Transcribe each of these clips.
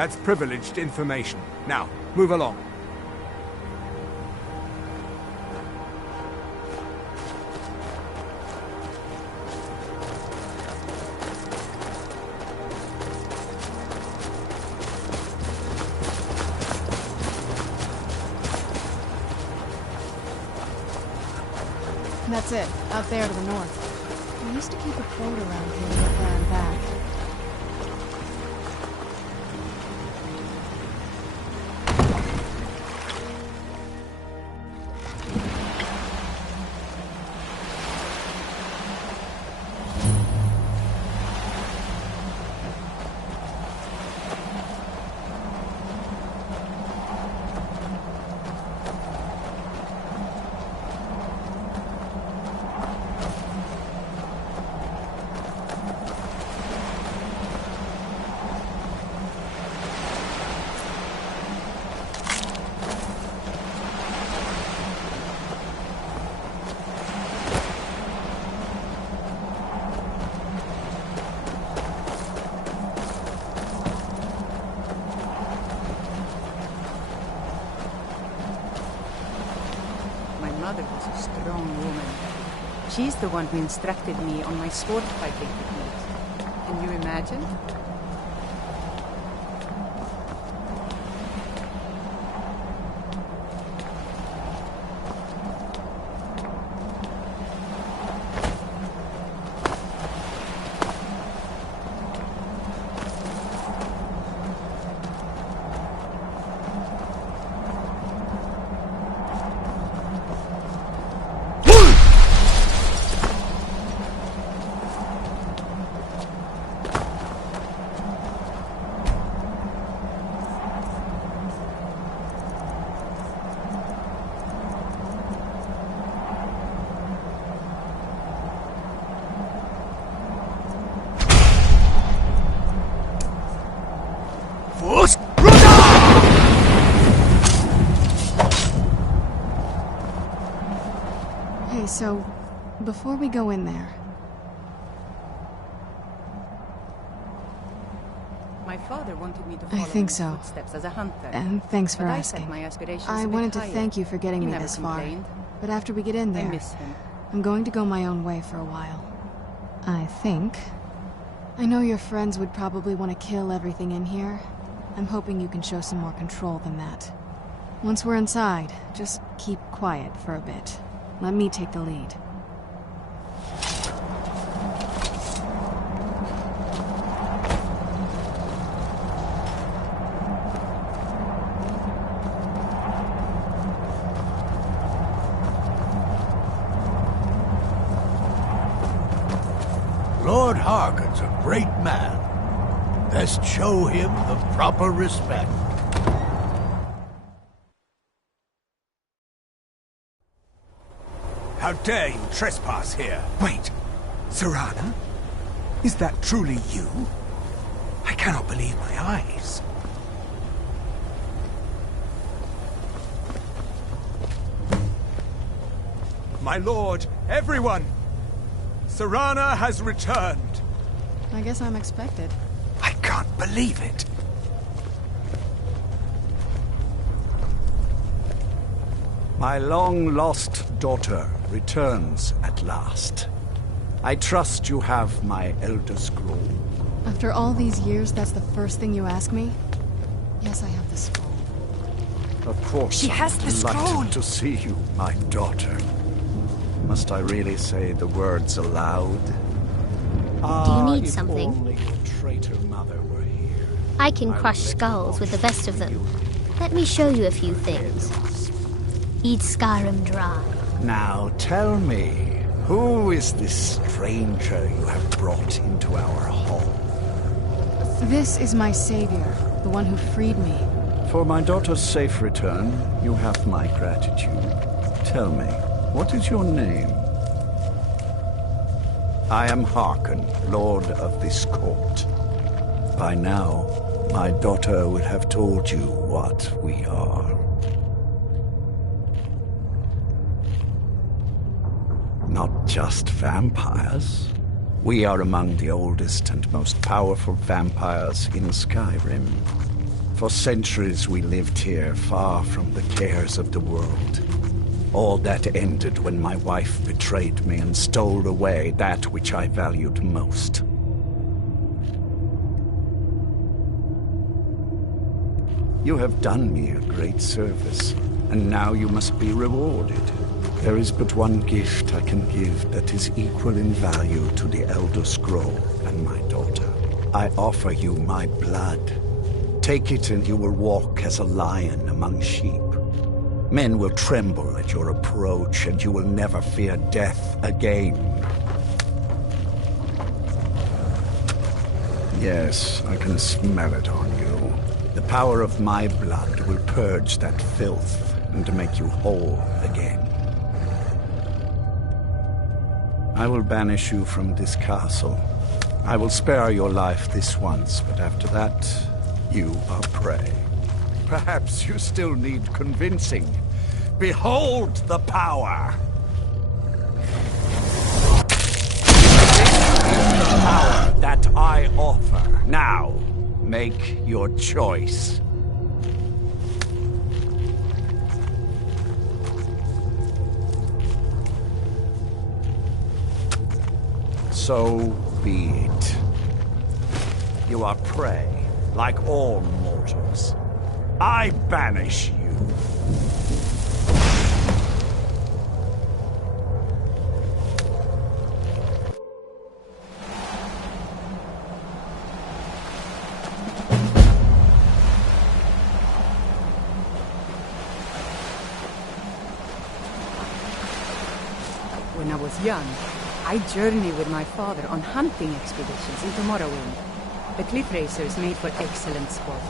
That's privileged information. Now, move along. That's it, out there to the north. We used to keep a boat around here to get there and back. Mother was a strong woman. She's the one who instructed me on my sword fighting techniques. Can you imagine? Hey, so, before we go in there... My father wanted me to follow I think in his so. footsteps as a hunter. And thanks for But asking. I set my aspirations I a bit wanted to higher. thank you for getting He me never this far. complained. But after we get in I there, miss him. I'm going to go my own way for a while. I think. I know your friends would probably want to kill everything in here. I'm hoping you can show some more control than that. Once we're inside, just keep quiet for a bit. Let me take the lead. Lord Harkon's a great man. Best show him the proper respect. How dare you trespass here? Wait, Serana? Is that truly you? I cannot believe my eyes. My lord, everyone! Serana has returned. I guess I'm expected. I can't believe it. My long-lost daughter returns at last. I trust you have my Elder Scroll. After all these years, that's the first thing you ask me? Yes, I have the scroll. Of course, She has I'm the delighted scroll. to see you, my daughter. Must I really say the words aloud? Do you need if something? Only your traitor mother were here. I can I crush would let skulls you with the best of them. off. Let me show you a few things. Eat Skyrim dry. Now tell me, who is this stranger you have brought into our hall? This is my savior, the one who freed me. For my daughter's safe return, you have my gratitude. Tell me, what is your name? I am Harkon, Lord of this court. By now, my daughter would have told you what we are. Not just vampires. We are among the oldest and most powerful vampires in Skyrim. For centuries we lived here, far from the cares of the world. All that ended when my wife betrayed me and stole away that which I valued most. You have done me a great service, and now you must be rewarded. There is but one gift I can give that is equal in value to the Elder Scroll and my daughter. I offer you my blood. Take it and you will walk as a lion among sheep. Men will tremble at your approach, and you will never fear death again. Yes, I can smell it on you. The power of my blood will purge that filth and make you whole again. I will banish you from this castle. I will spare your life this once, but after that, you are prey. Perhaps you still need convincing. Behold the power! This is the power that I offer. Now, make your choice. So be it. You are prey, like all mortals. I banish you. When I was young, I journeyed with my father on hunting expeditions into Morrowind. The cliff racers made for excellent sport.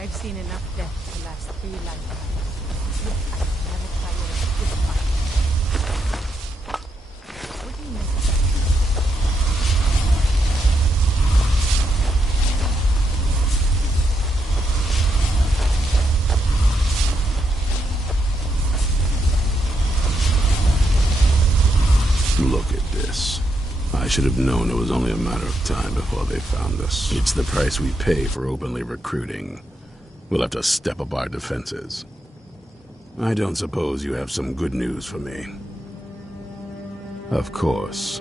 I've seen enough death to last 3 lifetimes. Yet I never tire of this fight. What do you mean? Look at this. I should have known it was only a matter of time before they found us. It's the price we pay for openly recruiting. We'll have to step up our defenses. I don't suppose you have some good news for me. Of course.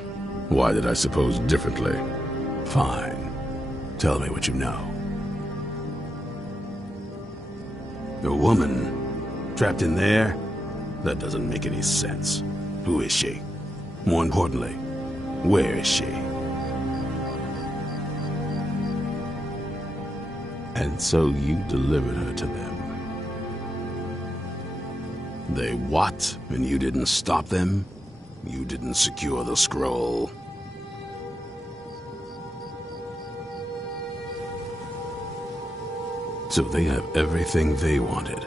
Why did I suppose differently? Fine. Tell me what you know. A woman? Trapped in there? That doesn't make any sense. Who is she? More importantly, where is she? And so you delivered her to them. They what? And you didn't stop them? You didn't secure the scroll? So they have everything they wanted,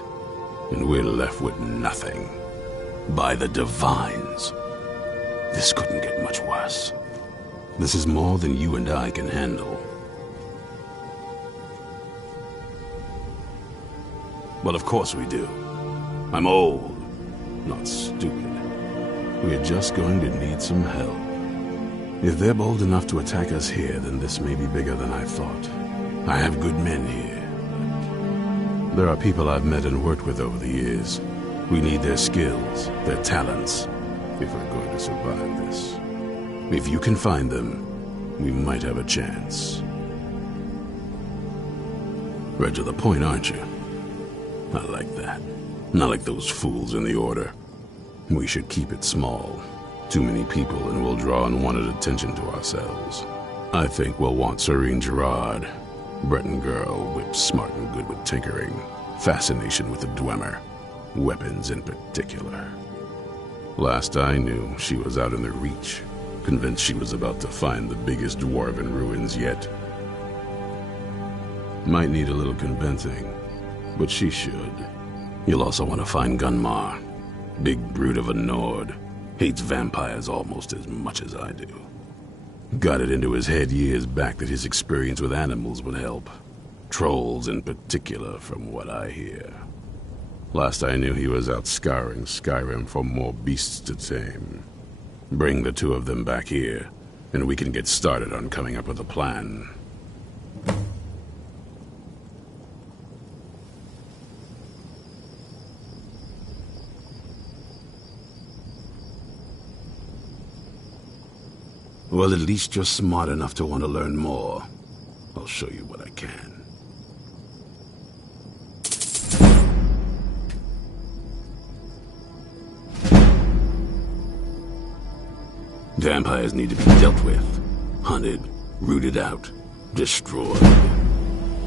and we're left with nothing. By the Divines. This couldn't get much worse. This is more than you and I can handle. Well, of course we do. I'm old, not stupid. We're just going to need some help. If they're bold enough to attack us here, then this may be bigger than I thought. I have good men here. There are people I've met and worked with over the years. We need their skills, their talents, if we're going to survive this. If you can find them, we might have a chance. Right to the point, aren't you? I like that. Not like those fools in the Order. We should keep it small. Too many people and we'll draw unwanted attention to ourselves. I think we'll want Serene Gerard. Breton girl, whip smart and good with tinkering. Fascination with the Dwemer. Weapons in particular. Last I knew, she was out in the Reach. Convinced she was about to find the biggest dwarven ruins yet. Might need a little convincing, but she should. You'll also want to find Gunmar. Big brute of a Nord. Hates vampires almost as much as I do. Got it into his head years back that his experience with animals would help. Trolls in particular, from what I hear. Last I knew he was out scouring Skyrim for more beasts to tame. Bring the two of them back here, and we can get started on coming up with a plan. Well, at least you're smart enough to want to learn more. I'll show you what I can. Vampires need to be dealt with, hunted, rooted out, destroyed.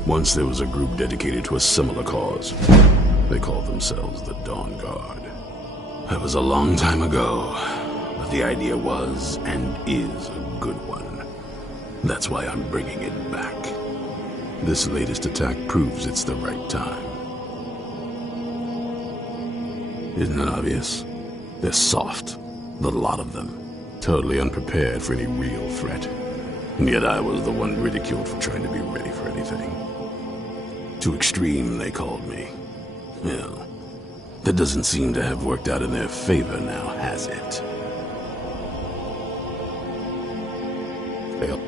Once there was a group dedicated to a similar cause. They called themselves the Dawn Guard. That was a long time ago. But the idea was, and is, a good one. That's why I'm bringing it back. This latest attack proves it's the right time. Isn't it obvious? They're soft, the lot of them. Totally unprepared for any real threat. And yet I was the one ridiculed for trying to be ready for anything. Too extreme, they called me. Well, that doesn't seem to have worked out in their favor now, has it? Fail.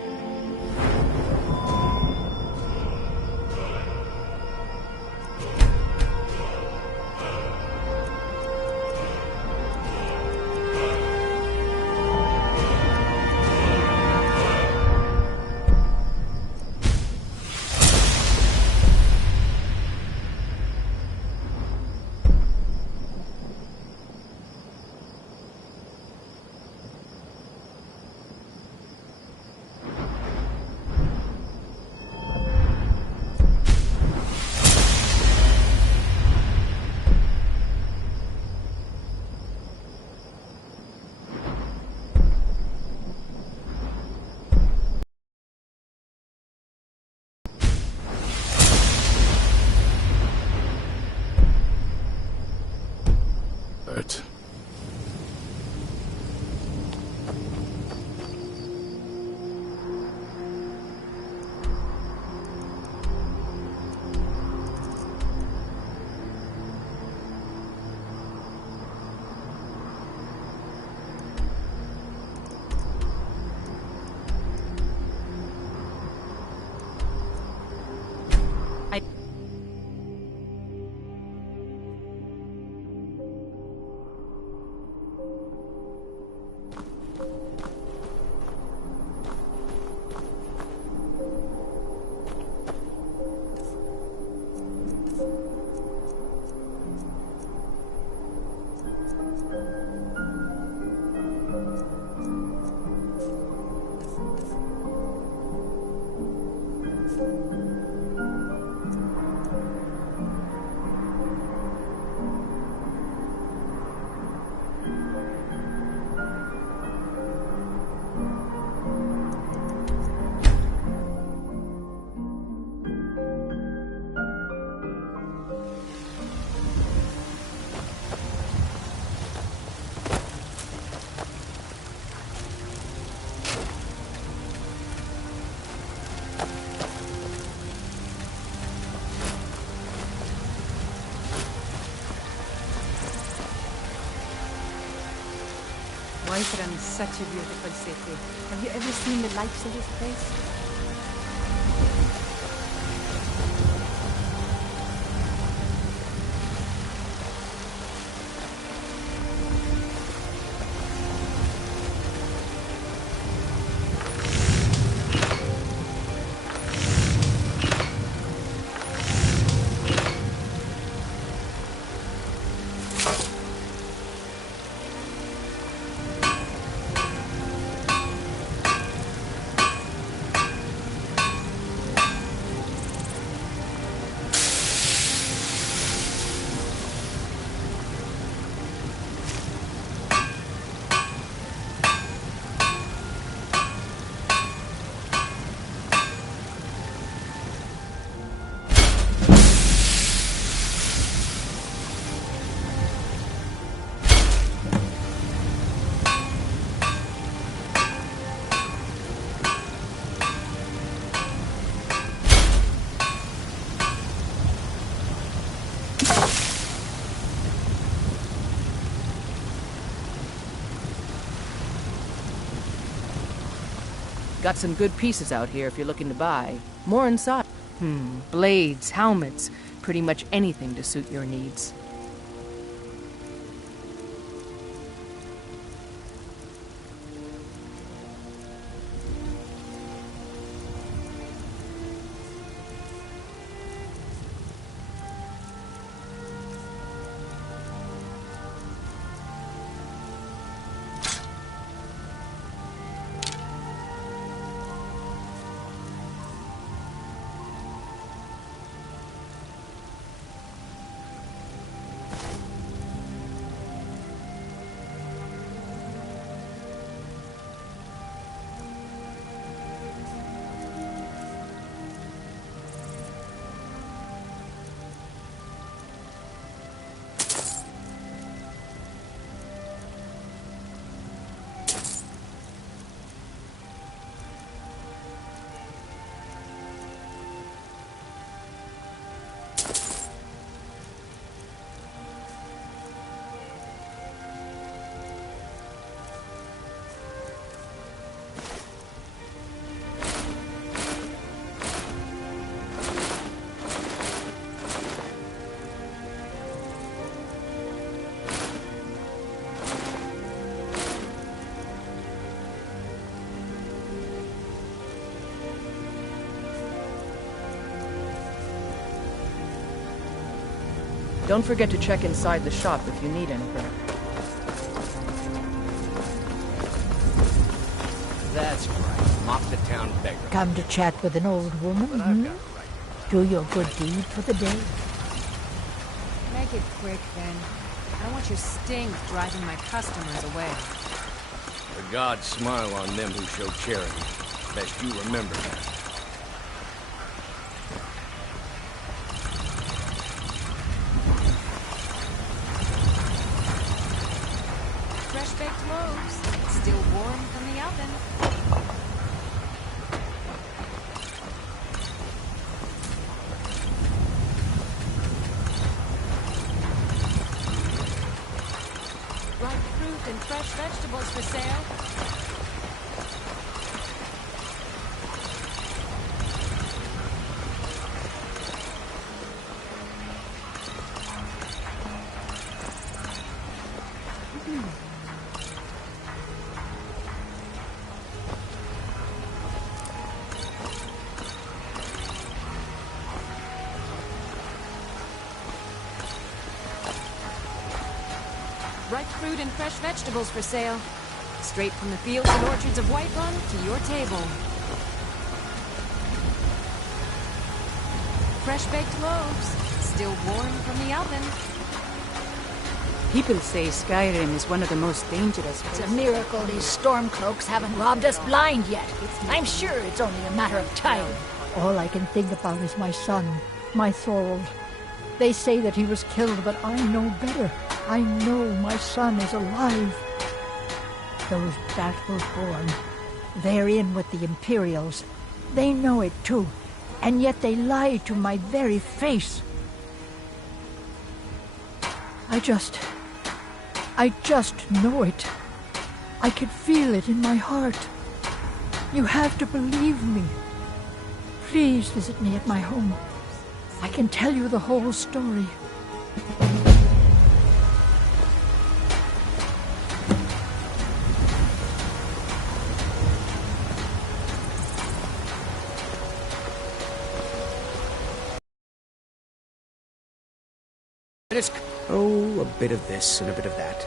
Whiterun is such a beautiful city. Have you ever seen the likes of this place? Got some good pieces out here if you're looking to buy. More inside. Blades, helmets, pretty much anything to suit your needs. Don't forget to check inside the shop if you need anything. That's right. Mop the town beggar. Come to chat with an old woman, But I've got it right. Do your good deed for the day. Make it quick, then. I don't want your stings driving my customers away. The gods smile on them who show charity. Best you remember that. Fresh-baked loaves. Still warm from the oven. Ripe fruit and fresh vegetables for sale. Ripe fruit and fresh vegetables for sale. Straight from the fields and orchards of Whiterun to your table. Fresh baked loaves, still warm from the oven. People say Skyrim is one of the most dangerous It's a places. miracle these stormcloaks haven't robbed us blind yet. I'm sure it's only a matter of time. All I can think about is my son, my Thorold. They say that he was killed, but I know better. I know my son is alive. Those Battleborn, they're in with the Imperials. They know it too, and yet they lie to my very face. I just know it. I can feel it in my heart. You have to believe me. Please visit me at my home. I can tell you the whole story. Oh, a bit of this and a bit of that.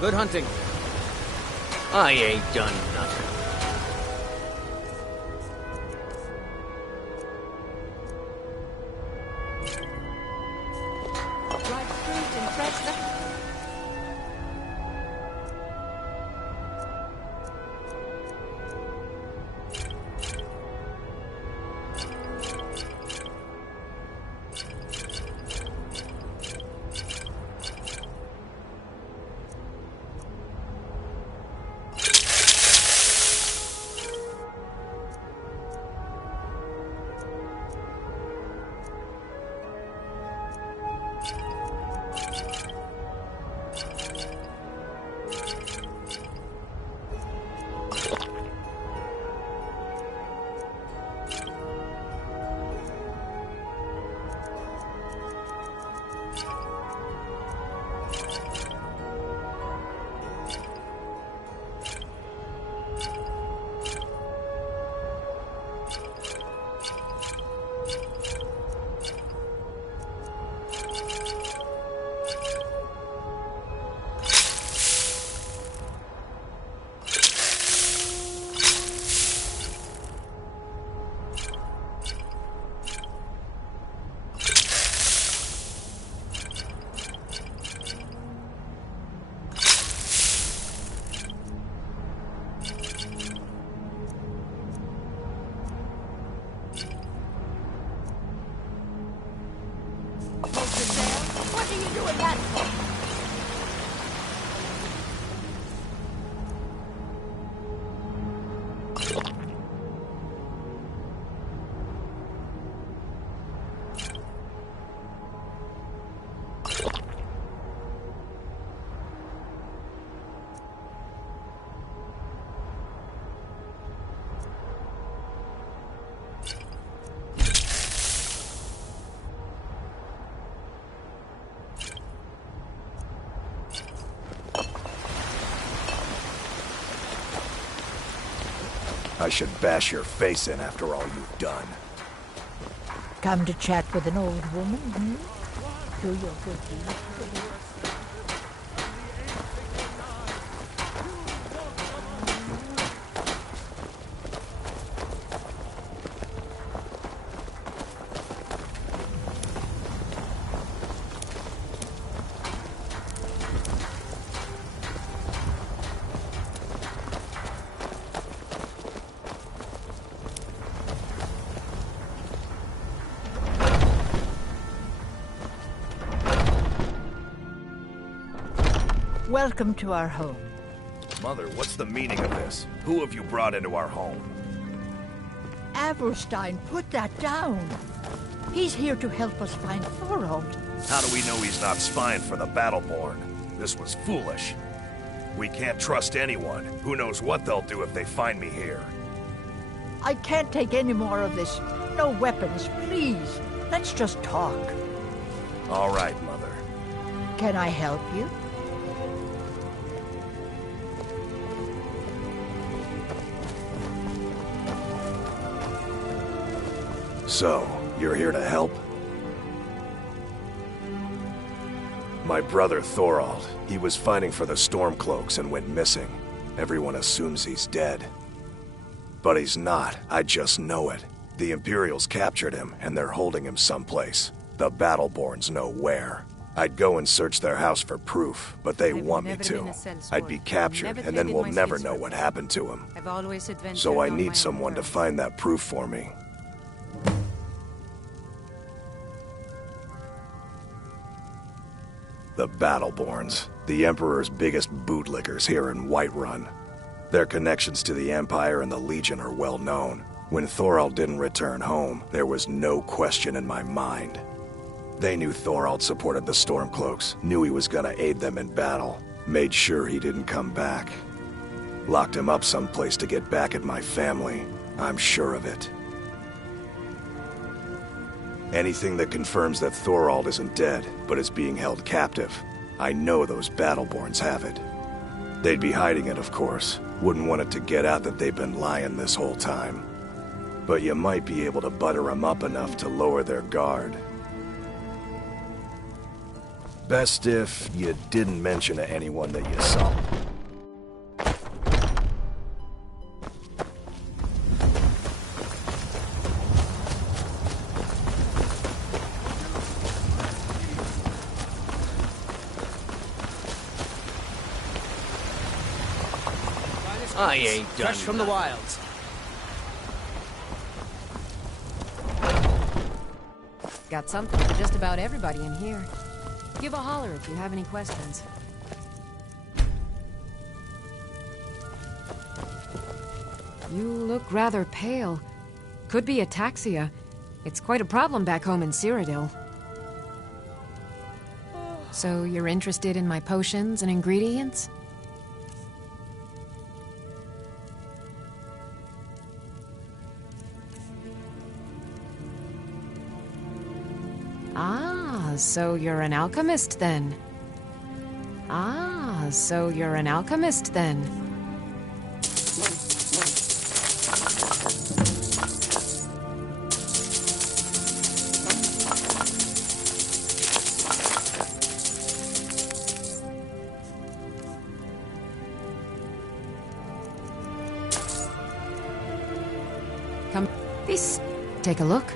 Good hunting. I ain't done nothing. Ripe fruit and fresh vegetables. What are you doing that for? I should bash your face in after all you've done. Come to chat with an old woman, hmm? Do your good deed. Welcome to our home. Mother, what's the meaning of this? Who have you brought into our home? Averstein, put that down. He's here to help us find Thorold. How do we know he's not spying for the Battleborn? This was foolish. We can't trust anyone. Who knows what they'll do if they find me here? I can't take any more of this. No weapons, please. Let's just talk. All right, Mother. Can I help you? So, you're here to help? My brother Thorald, he was fighting for the Stormcloaks and went missing. Everyone assumes he's dead. But he's not, I just know it. The Imperials captured him, and they're holding him someplace. The Battleborns know where. I'd go and search their house for proof, but they want me to. I'd be captured, and then we'll never know what happened to him. So I need someone to find that proof for me. The Battleborns, the Emperor's biggest bootlickers here in Whiterun. Their connections to the Empire and the Legion are well known. When Thorald didn't return home, there was no question in my mind. They knew Thorald supported the Stormcloaks, knew he was gonna aid them in battle, made sure he didn't come back. Locked him up someplace to get back at my family, I'm sure of it. Anything that confirms that Thorald isn't dead, but is being held captive, I know those Battleborns have it. They'd be hiding it, of course. Wouldn't want it to get out that they've been lying this whole time. But you might be able to butter them up enough to lower their guard. Best if you didn't mention to anyone that you saw. I ain't done. Fresh from the wilds. Got something for just about everybody in here. Give a holler if you have any questions. You look rather pale. Could be ataxia. It's quite a problem back home in Cyrodiil. So you're interested in my potions and ingredients? Ah, so you're an alchemist then. Ah, so you're an alchemist then. Come, this. Take a look.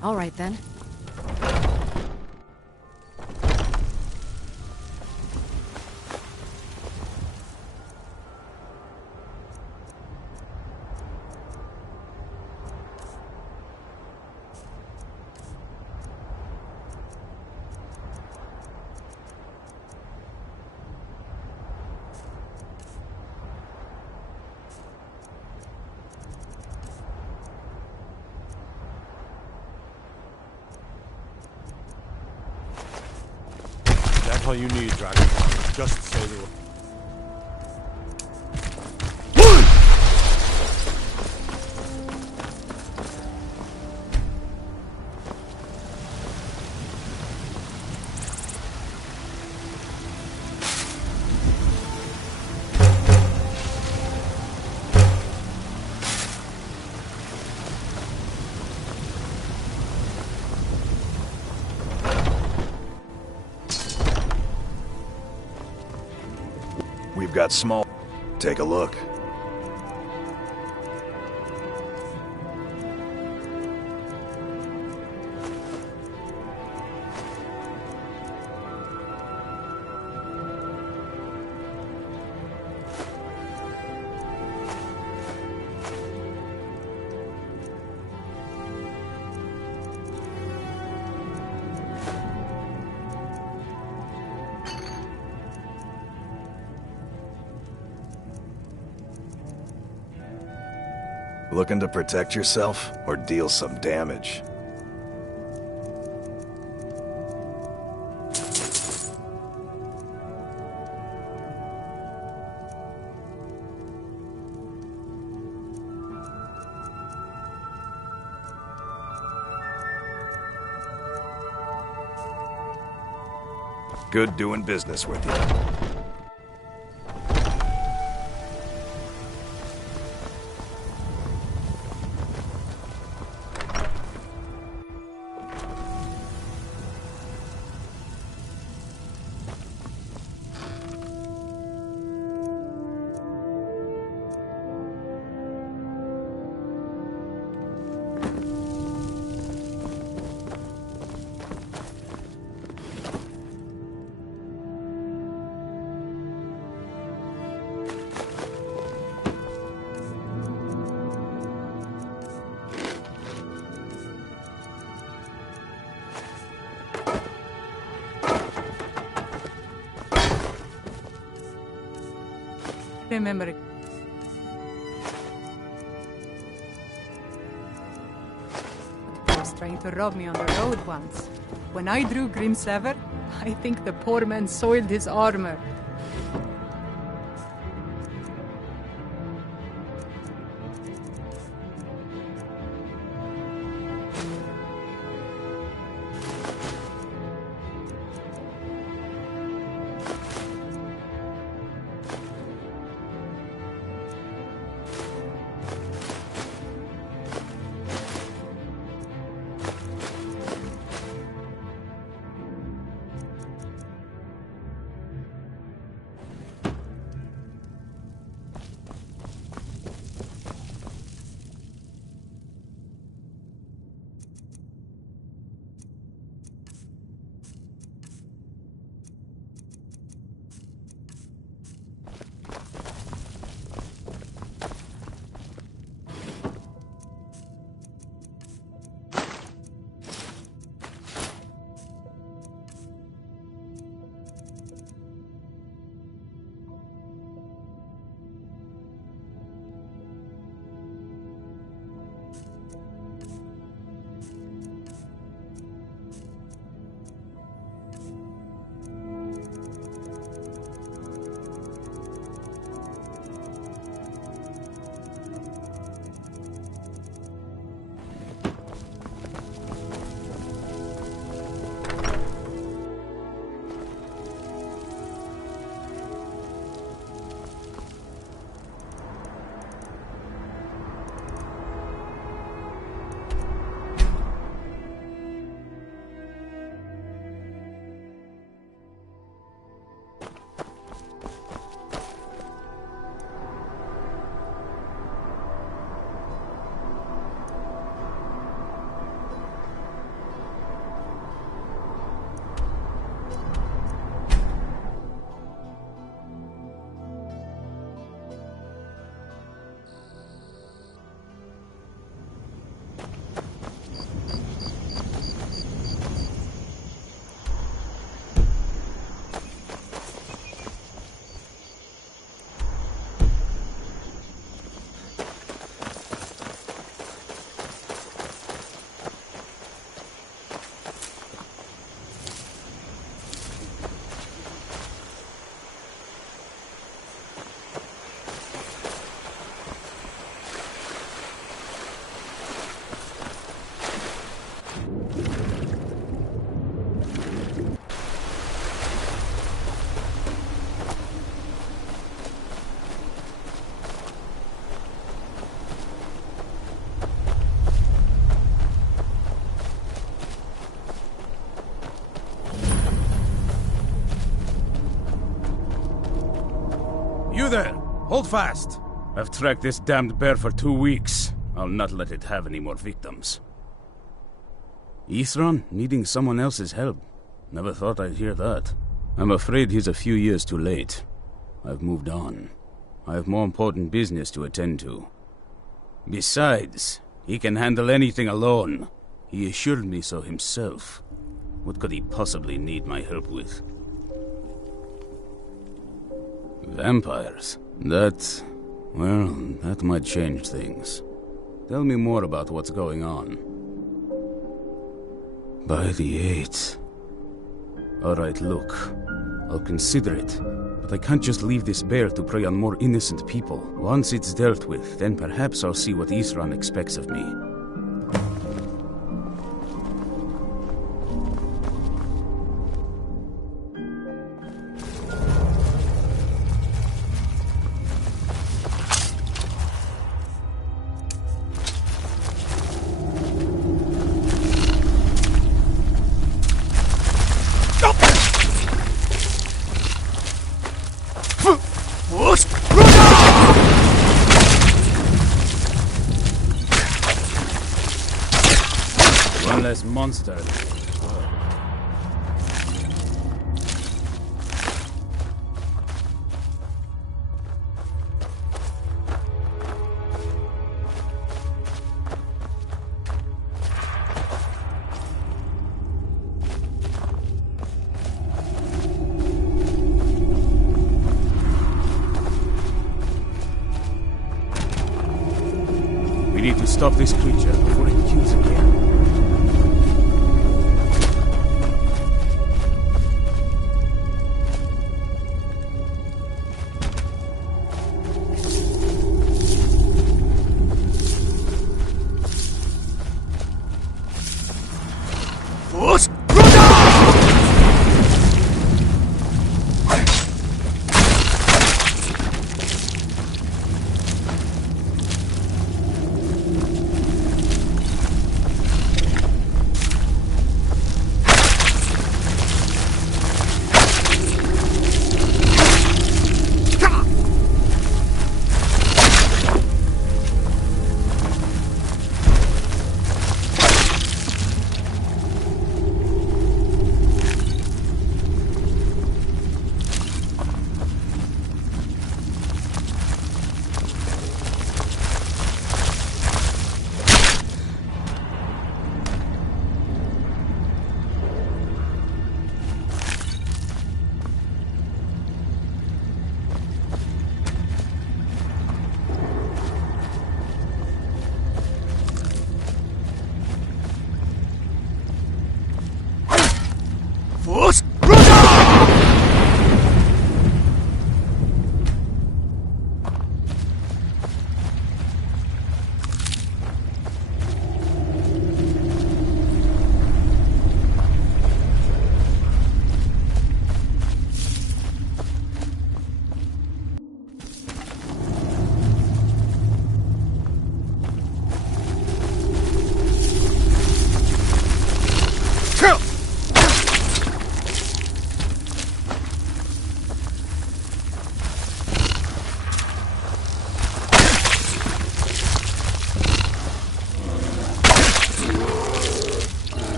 All right, then. All you need, Dragon. Just say the word. We've got small. Take a look. Looking to protect yourself or deal some damage? Good doing business with you. Remember, he was trying to rob me on the road once. When I drew Grim Sever, I think the poor man soiled his armor. You there! Hold fast! I've tracked this damned bear for 2 weeks. I'll not let it have any more victims. Ithran needing someone else's help. Never thought I'd hear that. I'm afraid he's a few years too late. I've moved on. I have more important business to attend to. Besides, he can handle anything alone. He assured me so himself. What could he possibly need my help with? Vampires? That might change things. Tell me more about what's going on. By the 8th. Alright, look. I'll consider it. But I can't just leave this bear to prey on more innocent people. Once it's dealt with, then perhaps I'll see what Isran expects of me. One less monster. We need to stop this creature before it kills again.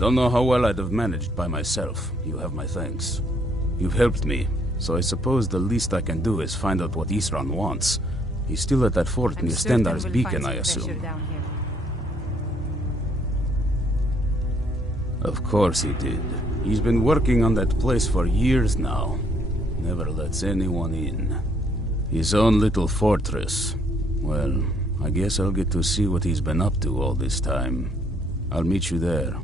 Don't know how well I'd have managed by myself. You have my thanks. You've helped me, so I suppose the least I can do is find out what Isran wants. He's still at that fort near Stendar's beacon, I assume. Of course he did. He's been working on that place for years now. Never lets anyone in. His own little fortress. Well, I guess I'll get to see what he's been up to all this time. I'll meet you there.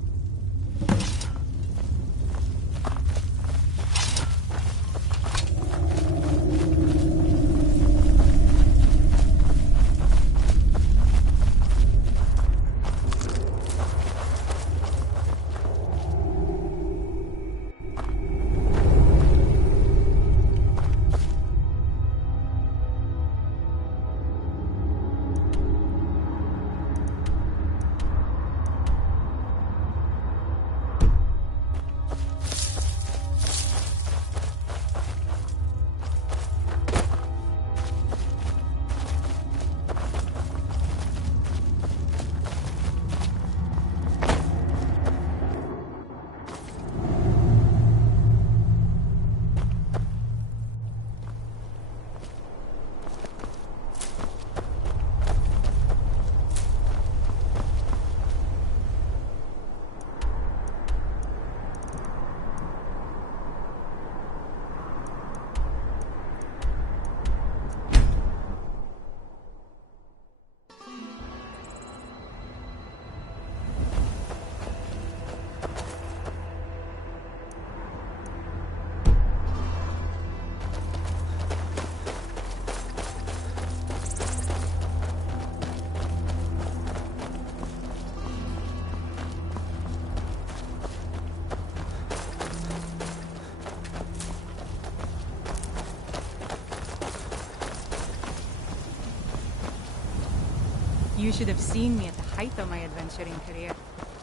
You should have seen me at the height of my adventuring career.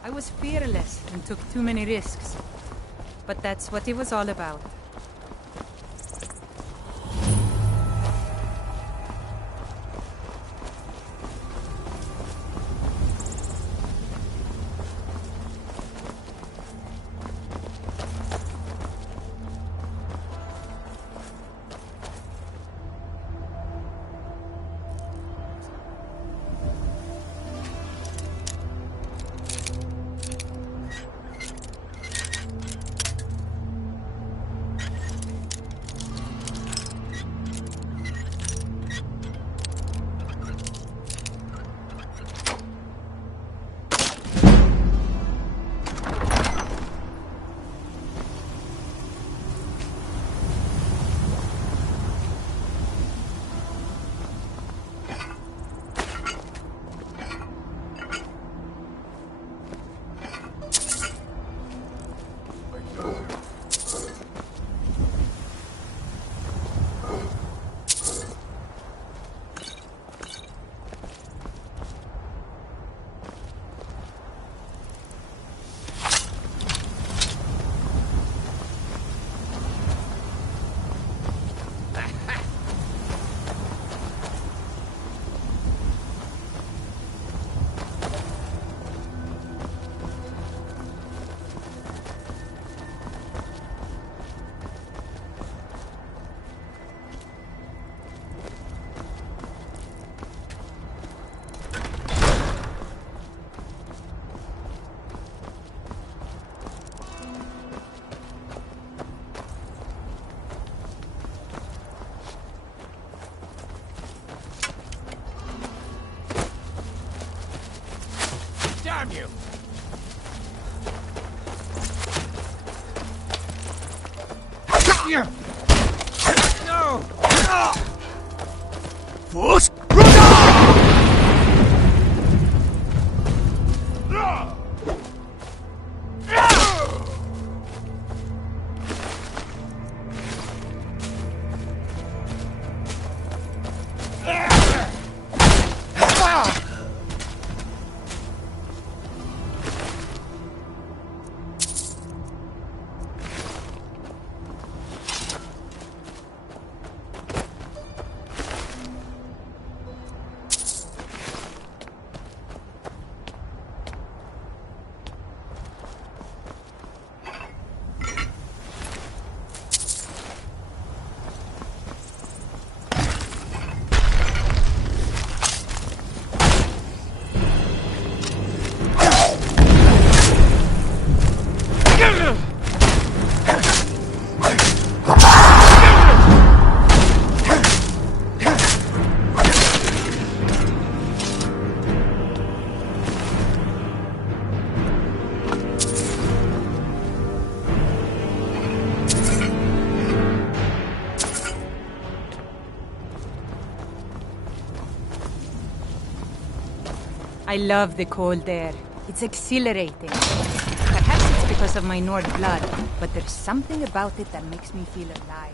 I was fearless and took too many risks. But that's what it was all about. Damn you! No! Force! I love the cold air. It's exhilarating. Perhaps it's because of my Nord blood, but there's something about it that makes me feel alive.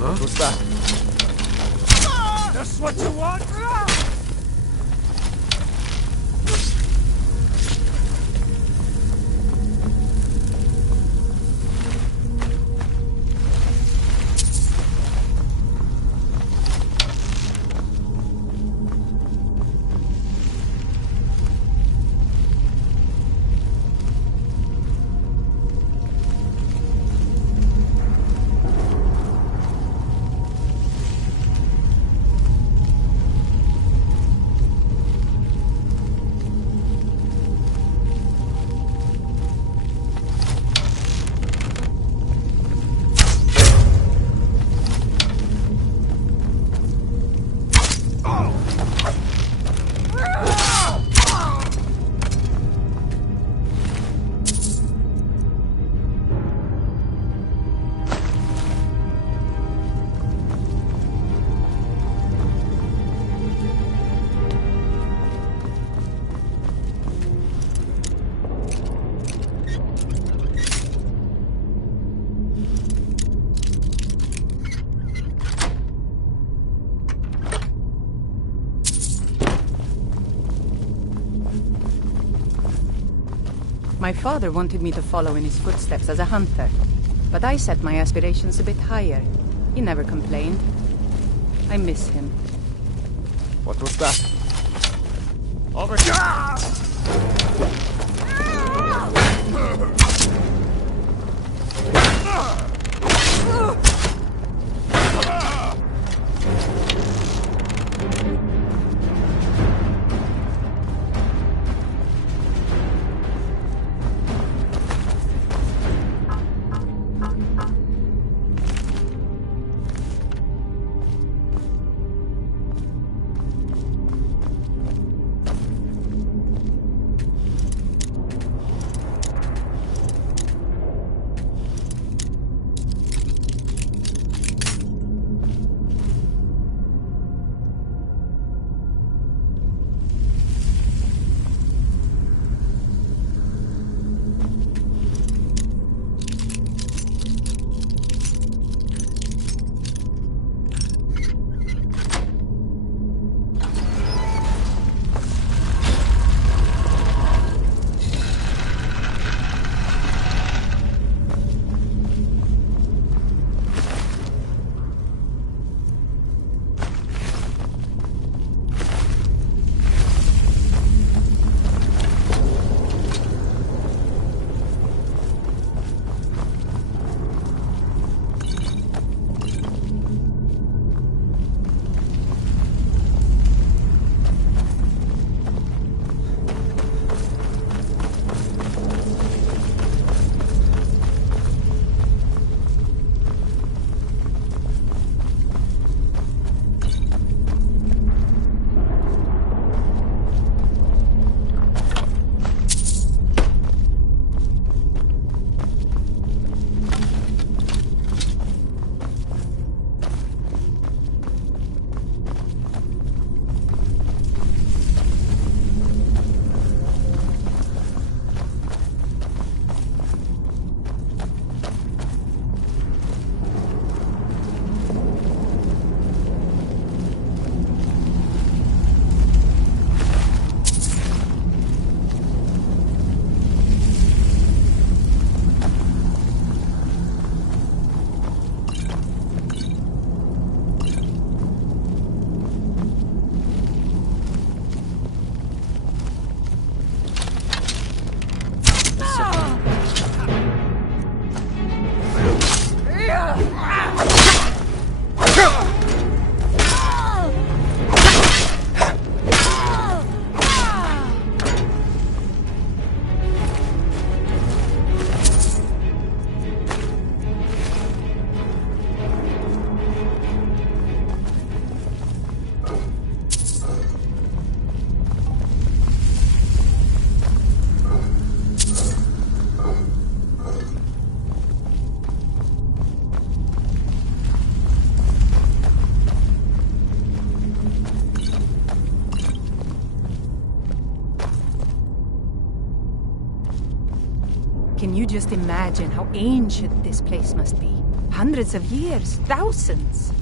What's that? That's what you want? My father wanted me to follow in his footsteps as a hunter, but I set my aspirations a bit higher. He never complained. I miss him. What was that? Over here! Can you just imagine how ancient this place must be? Hundreds of years, thousands.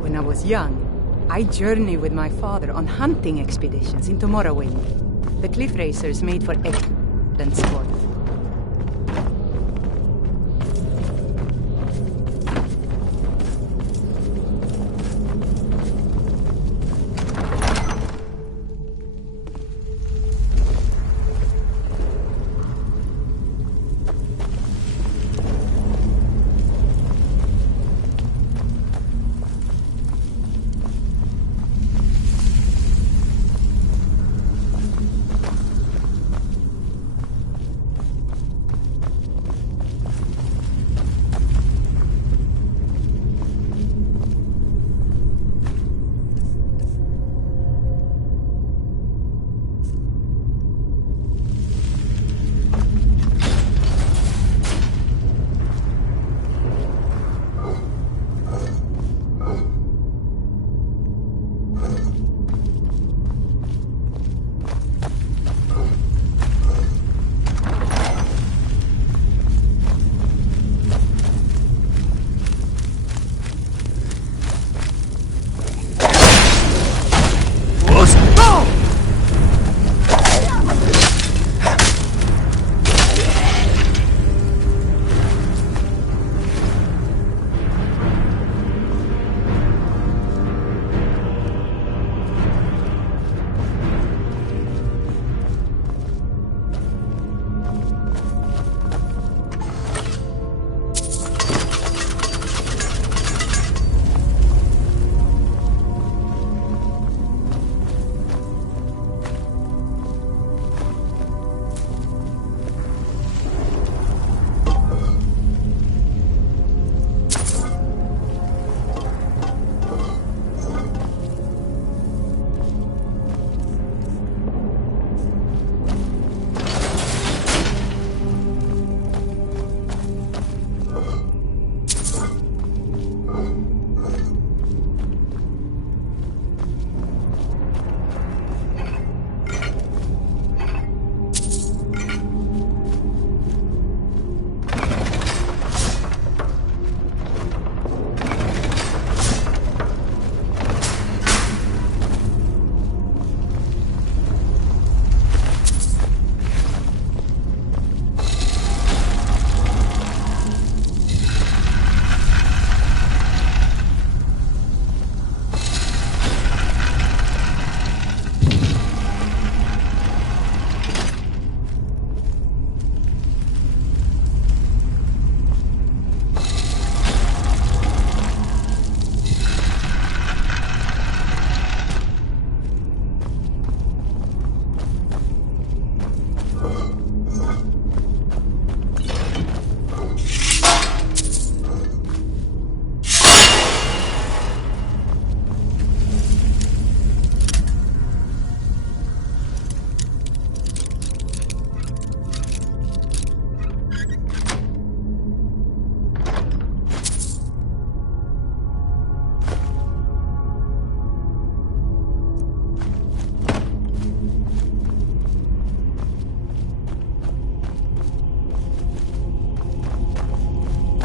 When I was young, I journeyed with my father on hunting expeditions into Morrowind. The cliff racers made for excellent sport.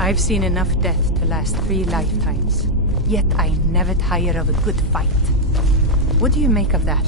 I've seen enough death to last 3 lifetimes. Yet I never tire of a good fight. What do you make of that?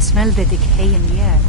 Smell the decay in the air.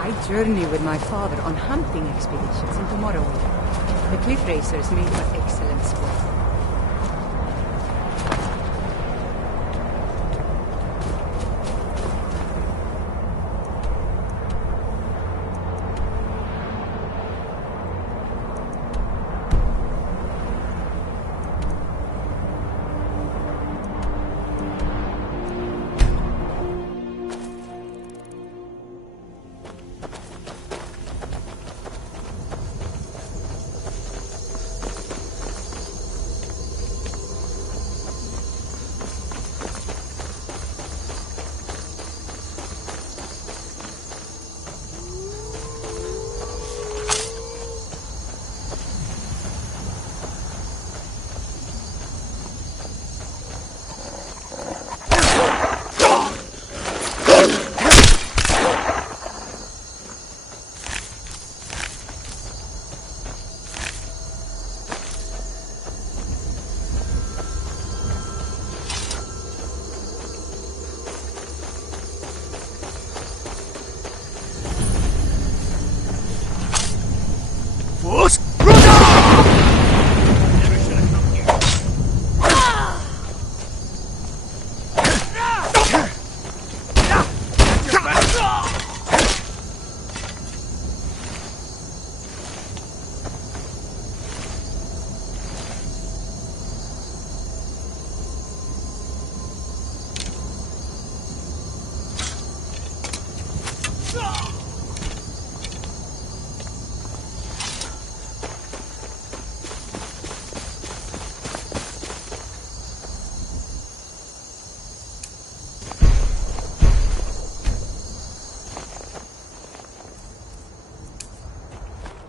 I journey with my father on hunting expeditions into Morrowind. The cliff racers made for excellent sport.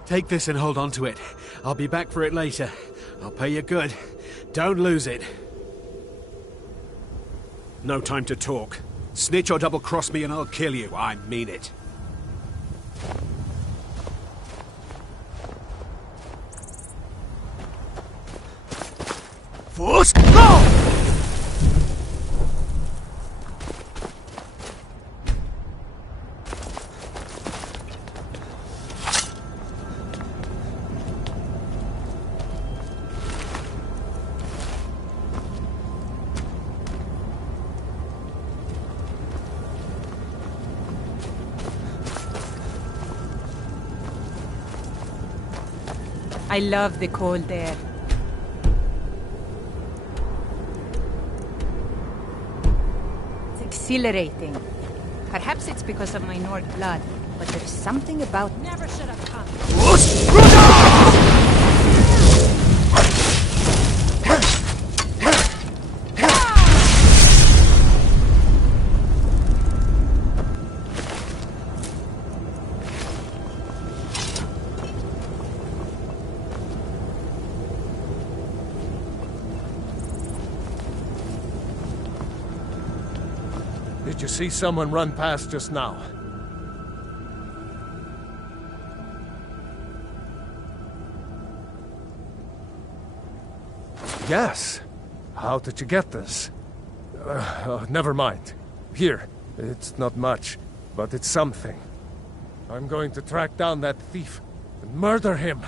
Take this and hold on to it. I'll be back for it later. I'll pay you good. Don't lose it. No time to talk. Snitch or double-cross me and I'll kill you. I mean it. Force, go! I love the cold air. It's exhilarating. Perhaps it's because of my Nord blood, but there's something about... Never should have come. Did you see someone run past just now? Yes. How did you get this? Never mind. Here. It's not much, but it's something. I'm going to track down that thief and murder him.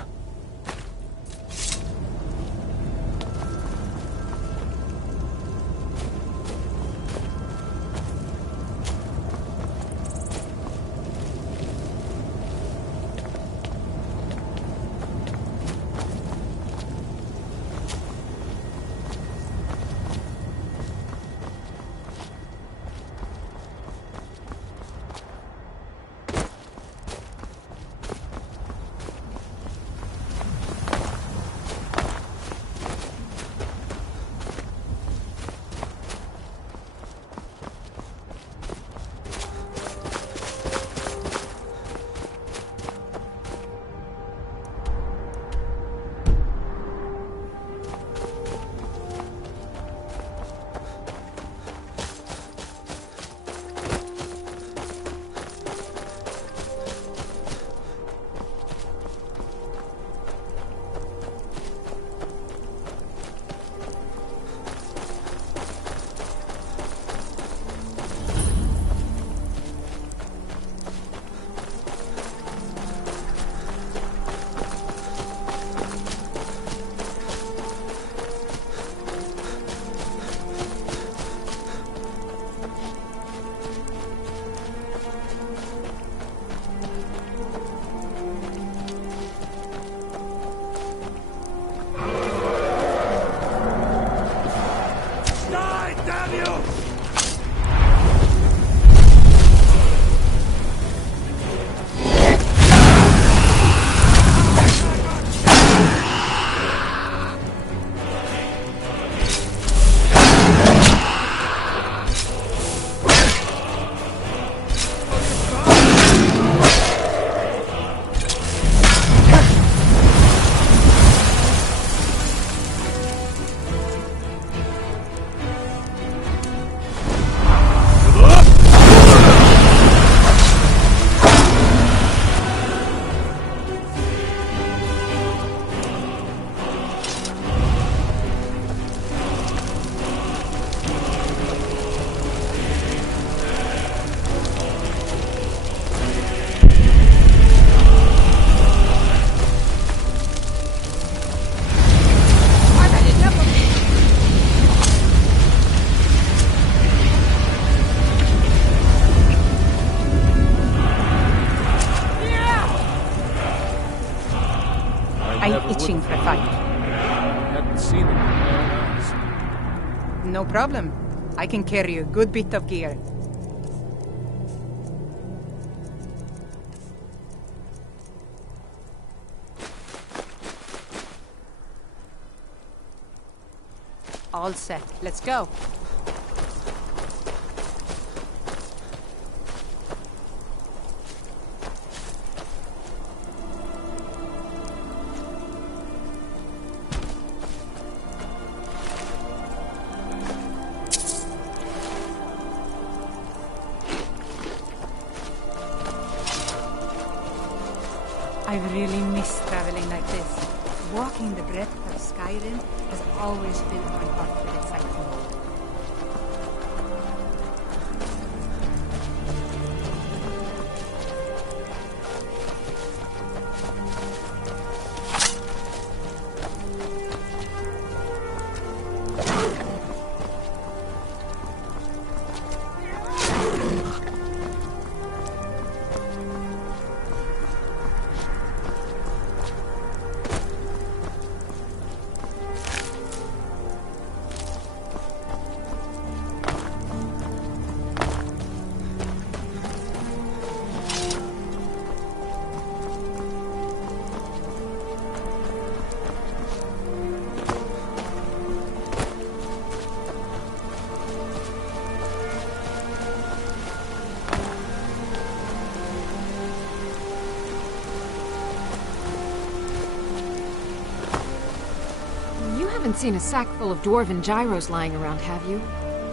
itching for a fight. I hadn't seen it with my own eyes. No problem. I can carry a good bit of gear. All set. Let's go. I really miss traveling like this. Walking the breadth of Skyrim has always filled my heart with excitement. Haven't seen a sack full of dwarven gyros lying around, have you?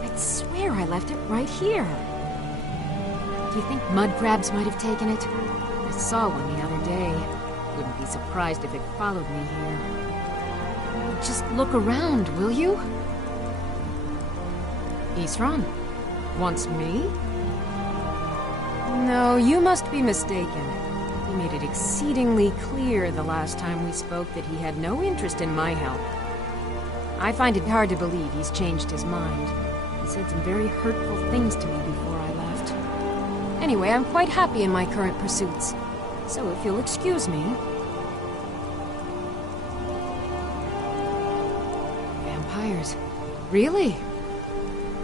I'd swear I left it right here. Do you think mud crabs might have taken it? I saw one the other day. Wouldn't be surprised if it followed me here. Just look around, will you? Isran? Wants me? No, you must be mistaken. He made it exceedingly clear the last time we spoke that he had no interest in my help. I find it hard to believe he's changed his mind. He said some very hurtful things to me before I left. Anyway, I'm quite happy in my current pursuits. So if you'll excuse me... Vampires. Really?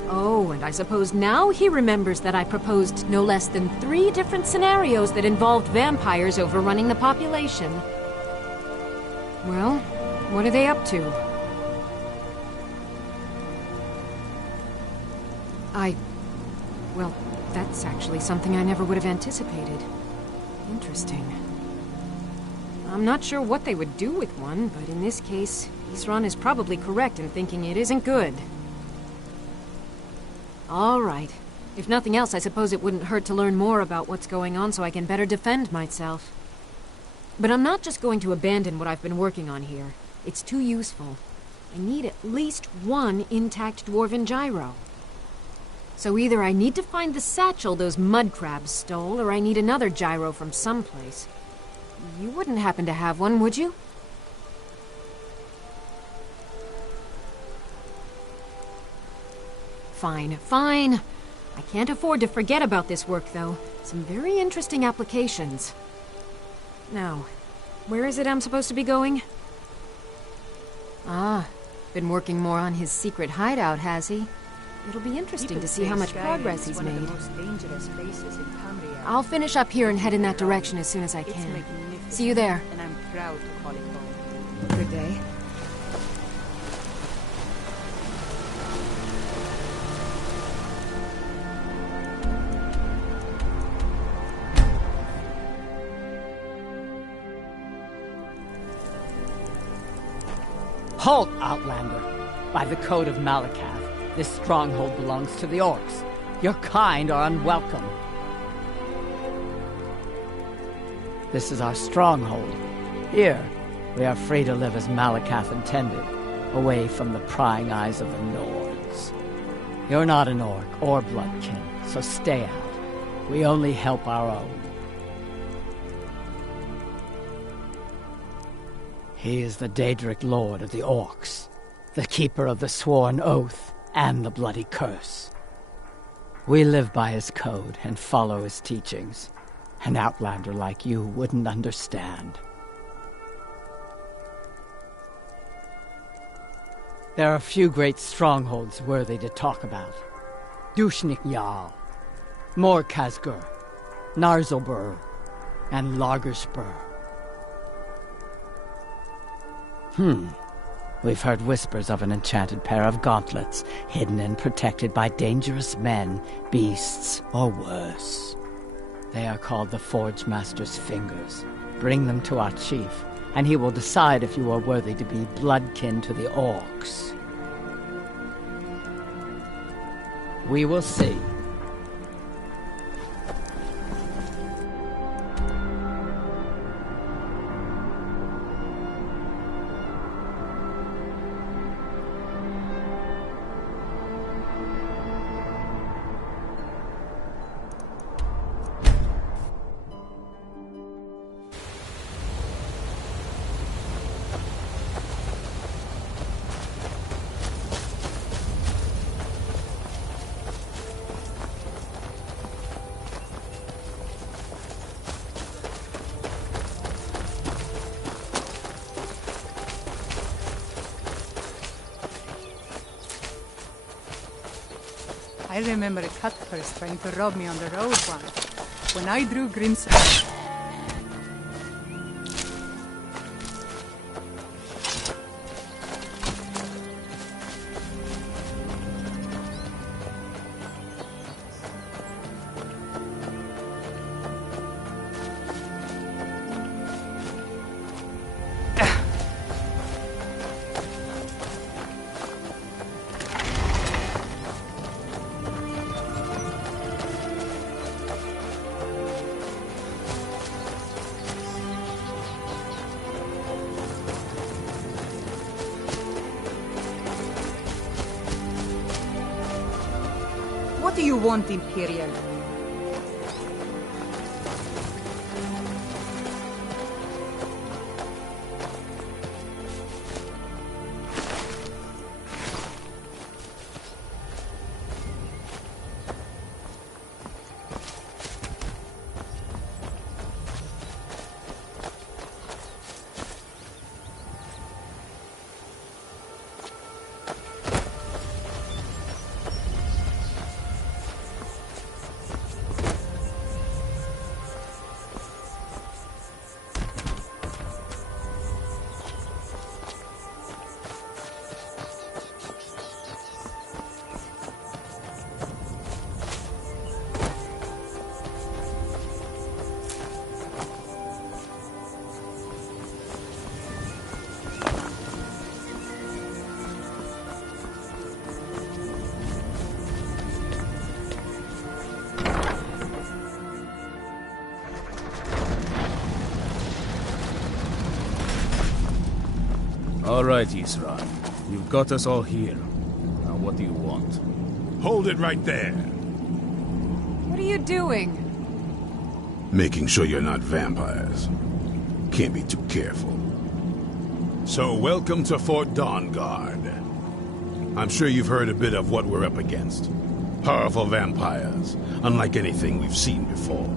Oh, and I suppose now he remembers that I proposed no less than 3 different scenarios that involved vampires overrunning the population. Well, what are they up to? Well, that's actually something I never would have anticipated. Interesting. I'm not sure what they would do with one, but in this case, Isran is probably correct in thinking it isn't good. All right. If nothing else, I suppose it wouldn't hurt to learn more about what's going on so I can better defend myself. But I'm not just going to abandon what I've been working on here. It's too useful. I need at least 1 intact dwarven gyro. So either I need to find the satchel those mud crabs stole, or I need another gyro from someplace. You wouldn't happen to have one, would you? Fine, fine. I can't afford to forget about this work, though. Some very interesting applications. Now, where is it I'm supposed to be going? Ah, been working more on his secret hideout, has he? It'll be interesting to see how much progress he's made. I'll finish up here and head in that direction as soon as I can. See you there. And I'm proud to call it home. Good day. Halt, Outlander! By the code of Malakath, this stronghold belongs to the orcs. Your kind are unwelcome. This is our stronghold. Here, we are free to live as Malakath intended, away from the prying eyes of the Nords. You're not an orc or bloodkin, so stay out. We only help our own. He is the Daedric Lord of the Orcs, the keeper of the sworn oath and the bloody curse. We live by his code and follow his teachings. An outlander like you wouldn't understand. There are few great strongholds worthy to talk about. Uhnngh, Morkazgur, Narzlbur, and Lagerspur. We've heard whispers of an enchanted pair of gauntlets, hidden and protected by dangerous men, beasts, or worse. They are called the Forge Master's Fingers. Bring them to our chief, and he will decide if you are worthy to be bloodkin to the orcs. We will see. I remember a cutpurse trying to rob me on the road once. When I drew Grimsword. What do you want, Imperial? All right, Isra. You've got us all here. Now, what do you want? Hold it right there. What are you doing? Making sure you're not vampires. Can't be too careful. So, welcome to Fort Dawnguard. I'm sure you've heard a bit of what we're up against. Powerful vampires, unlike anything we've seen before.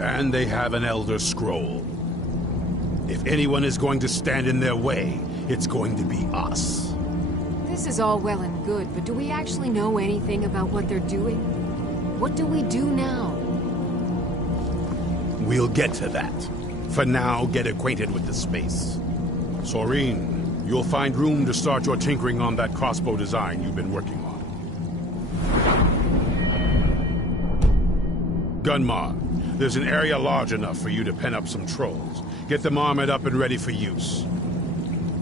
And they have an Elder Scroll. If anyone is going to stand in their way, it's going to be us. This is all well and good, but do we actually know anything about what they're doing? What do we do now? We'll get to that. For now, get acquainted with the space. Soreen, you'll find room to start your tinkering on that crossbow design you've been working on. Gunmar, there's an area large enough for you to pen up some trolls. Get them armored up and ready for use.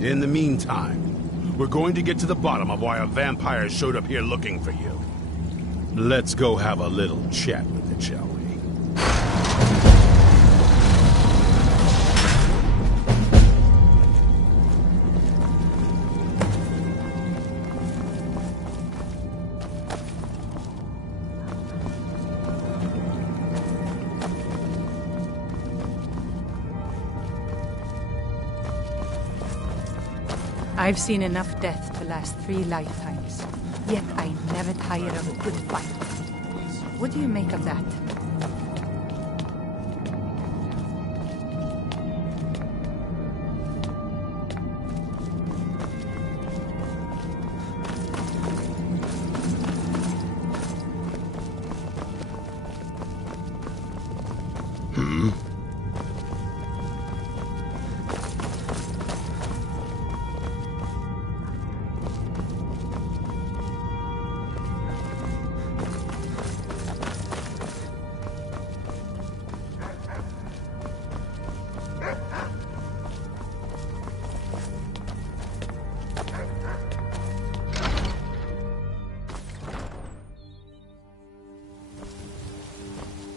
In the meantime, we're going to get to the bottom of why a vampire showed up here looking for you. Let's go have a little chat with it, shall we? I've seen enough death to last 3 lifetimes, yet I never tire of a good fight. What do you make of that?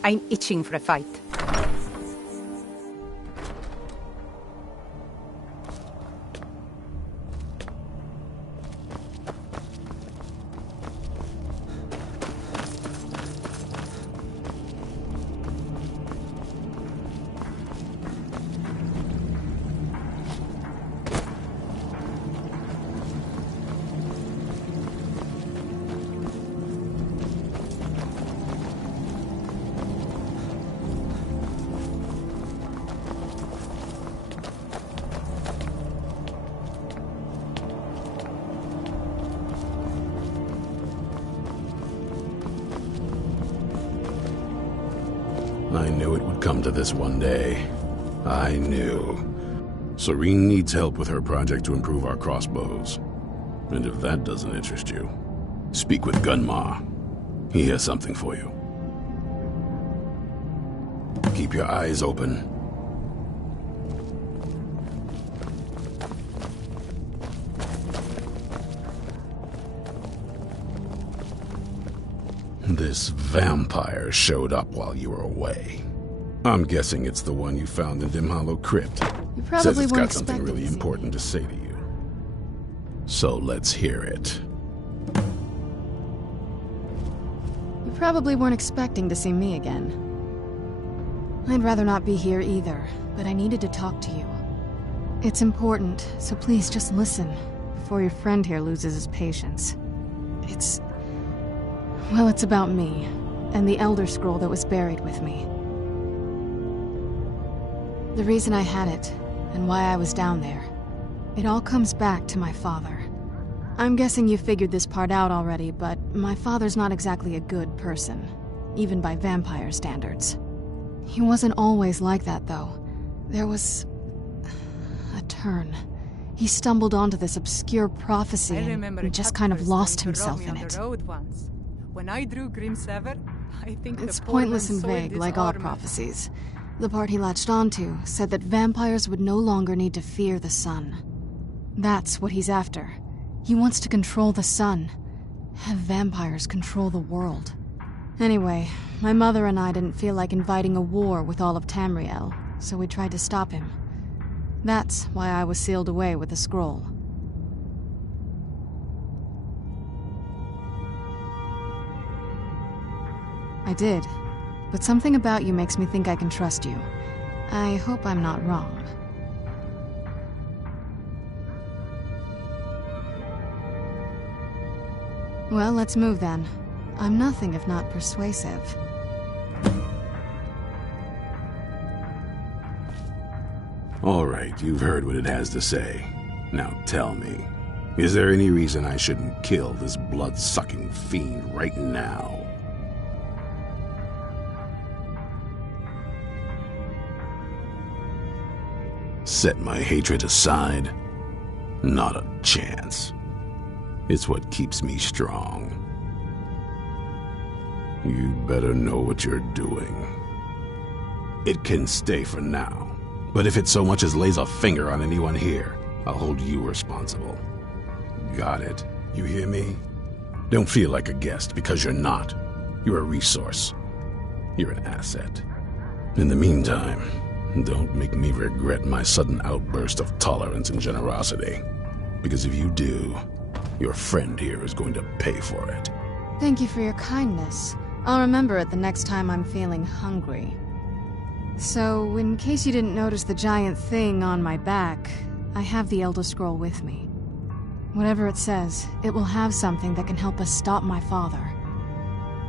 I'm itching for a fight. I knew it would come to this one day. I knew. Serene needs help with her project to improve our crossbows. And if that doesn't interest you, speak with Gunmar. He has something for you. Keep your eyes open. This vampire showed up while you were away. I'm guessing it's the one you found in Dim Hollow Crypt. You probably Says it's weren't got something expecting really to see important to say to you. So let's hear it. You probably weren't expecting to see me again. I'd rather not be here either, but I needed to talk to you. It's important, so please just listen, before your friend here loses his patience. Well, it's about me, and the Elder Scroll that was buried with me. The reason I had it, and why I was down there, it all comes back to my father. I'm guessing you figured this part out already, but my father's not exactly a good person, even by vampire standards. He wasn't always like that, though. There was a turn. He stumbled onto this obscure prophecy and just kind of lost himself in it. When I drew Grimsever, I think it's pointless and vague, like all prophecies. The part he latched onto said that vampires would no longer need to fear the sun. That's what he's after. He wants to control the sun. Have vampires control the world. Anyway, my mother and I didn't feel like inviting a war with all of Tamriel, so we tried to stop him. That's why I was sealed away with the scroll. I did, but something about you makes me think I can trust you. I hope I'm not wrong. Well, let's move then. I'm nothing if not persuasive. All right, you've heard what it has to say. Now tell me, is there any reason I shouldn't kill this blood-sucking fiend right now? Set my hatred aside? Not a chance. It's what keeps me strong. You better know what you're doing. It can stay for now, but if it so much as lays a finger on anyone here, I'll hold you responsible. Got it? You hear me? Don't feel like a guest, because you're not. You're a resource. You're an asset. In the meantime, don't make me regret my sudden outburst of tolerance and generosity. Because if you do, your friend here is going to pay for it. Thank you for your kindness. I'll remember it the next time I'm feeling hungry. So, in case you didn't notice the giant thing on my back, I have the Elder Scroll with me. Whatever it says, it will have something that can help us stop my father.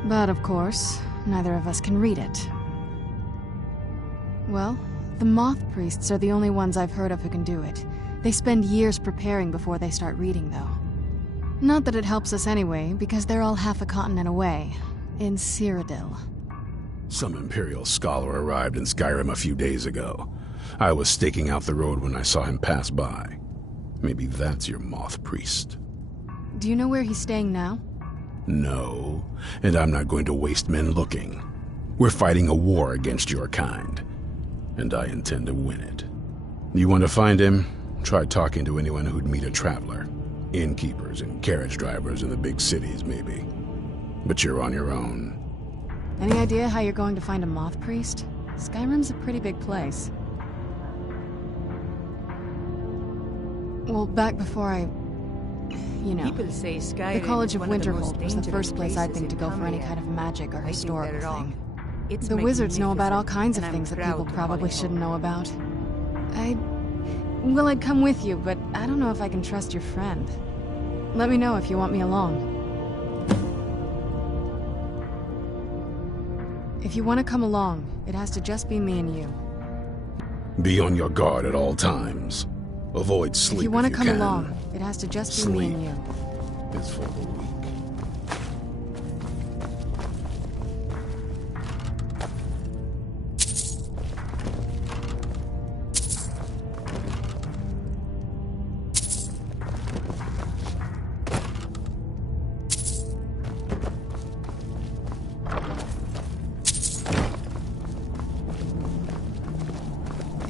But of course, neither of us can read it. Well, the Moth Priests are the only ones I've heard of who can do it. They spend years preparing before they start reading, though. Not that it helps us anyway, because they're all half a continent away, in Cyrodiil. Some Imperial scholar arrived in Skyrim a few days ago. I was staking out the road when I saw him pass by. Maybe that's your Moth Priest. Do you know where he's staying now? No, and I'm not going to waste men looking. We're fighting a war against your kind, and I intend to win it. You want to find him? Try talking to anyone who'd meet a traveler. Innkeepers and carriage drivers in the big cities, maybe. But you're on your own. Any idea how you're going to find a moth priest? Skyrim's a pretty big place. Well, back before I... You know, People say Skyrim the College is of one of the most Winterhold was the dangerous first place I'd places think to in go for any Cumberland. kind of magic or I think historical they're wrong. thing. It's The wizards know about all magnificent, kinds of and I'm things that proud people to probably call it shouldn't home. know about. Well, I'd come with you, but I don't know if I can trust your friend. Let me know if you want me along. If you want to come along, it has to just be me and you. Be on your guard at all times. Avoid sleep If you want to come can. along, it has to just be me and you. It's for the weak.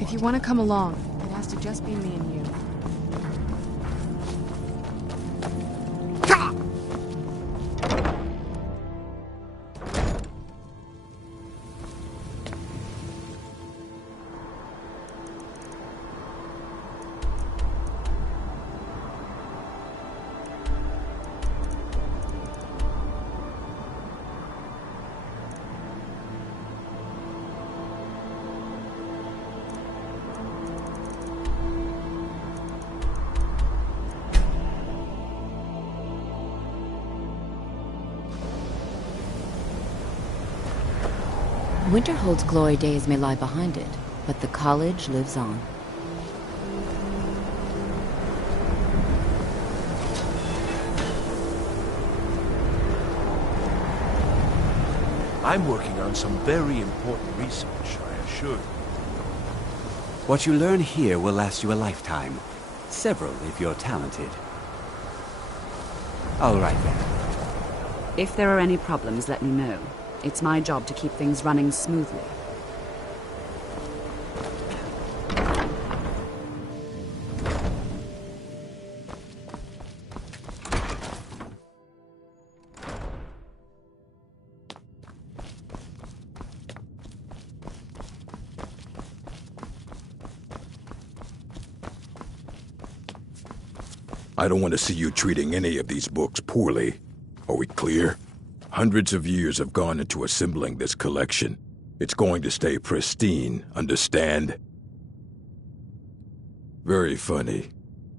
If you want to come along, it has to just be me and you. Winterhold's glory days may lie behind it, but the college lives on. I'm working on some very important research, I assure you. What you learn here will last you a lifetime. Several, if you're talented. All right, then. If there are any problems, let me know. It's my job to keep things running smoothly. I don't want to see you treating any of these books poorly. Are we clear? Hundreds of years have gone into assembling this collection. It's going to stay pristine, understand? Very funny.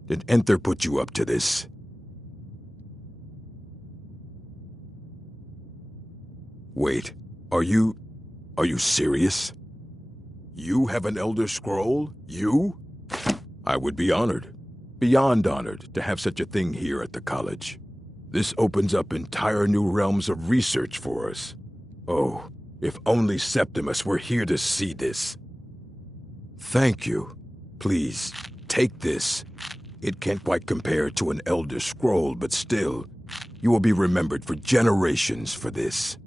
Did Enther put you up to this? Wait, are you serious? You have an Elder Scroll? You? I would be honored, beyond honored, to have such a thing here at the college. This opens up entire new realms of research for us. Oh, if only Septimus were here to see this. Thank you. Please, take this. It can't quite compare to an Elder Scroll, but still, you will be remembered for generations for this.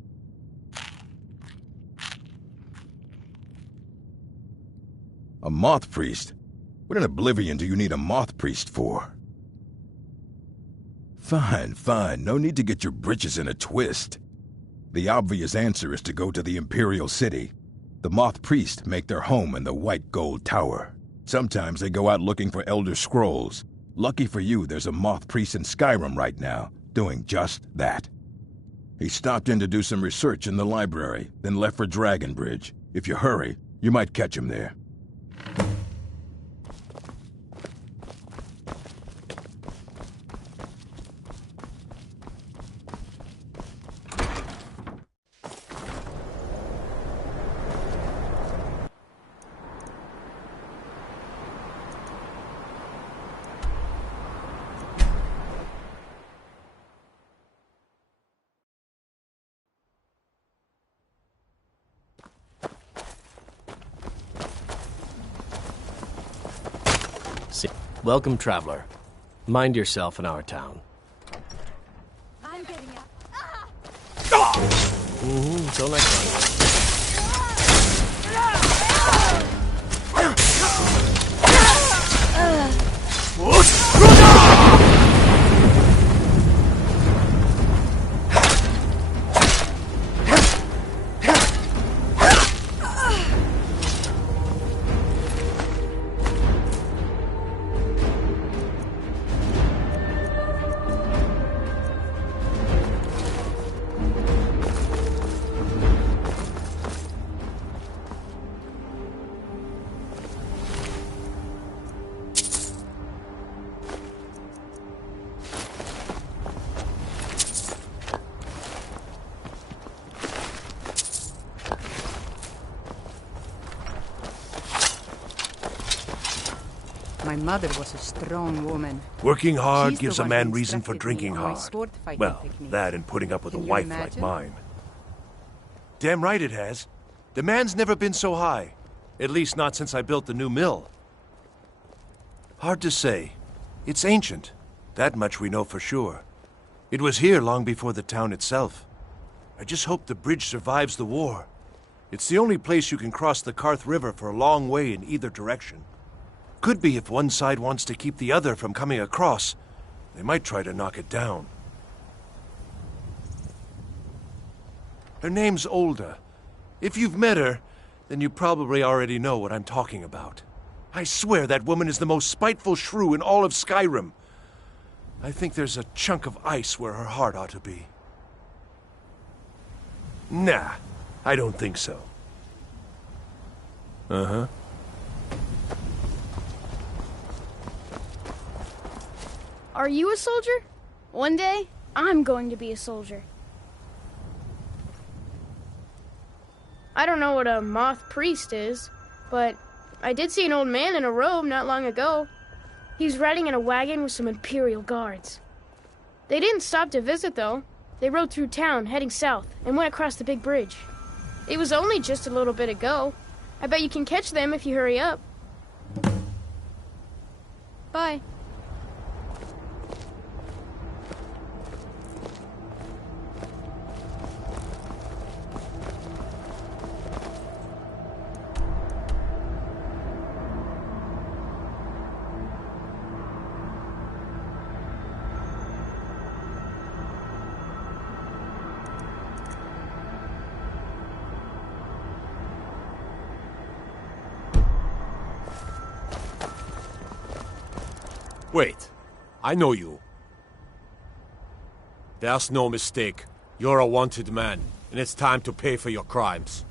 A moth priest? What in Oblivion do you need a moth priest for? Fine, fine. No need to get your britches in a twist. The obvious answer is to go to the Imperial City. The Moth Priest make their home in the White Gold Tower. Sometimes they go out looking for Elder Scrolls. Lucky for you, there's a Moth Priest in Skyrim right now, doing just that. He stopped in to do some research in the library, then left for Dragonbridge. If you hurry, you might catch him there. Welcome, traveler. Mind yourself in our town. I'm getting out. So next one. My mother was a strong woman. Working hard She's the gives a one man who reason for instructed me drinking on my hard. sword fighting Well, techniques. that and putting up with a Can you wife like imagine? mine. Damn right it has. Demand's never been so high. At least not since I built the new mill. Hard to say. It's ancient. That much we know for sure. It was here long before the town itself. I just hope the bridge survives the war. It's the only place you can cross the Karth River for a long way in either direction. Could be if one side wants to keep the other from coming across. They might try to knock it down. Her name's Olda. If you've met her, then you probably already know what I'm talking about. I swear that woman is the most spiteful shrew in all of Skyrim. I think there's a chunk of ice where her heart ought to be. Nah, I don't think so. Uh-huh. Are you a soldier? One day, I'm going to be a soldier. I don't know what a moth priest is, but I did see an old man in a robe not long ago. He was riding in a wagon with some Imperial guards. They didn't stop to visit, though. They rode through town, heading south, and went across the big bridge. It was only just a little bit ago. I bet you can catch them if you hurry up. Bye. Wait, I know you. There's no mistake. You're a wanted man, and it's time to pay for your crimes.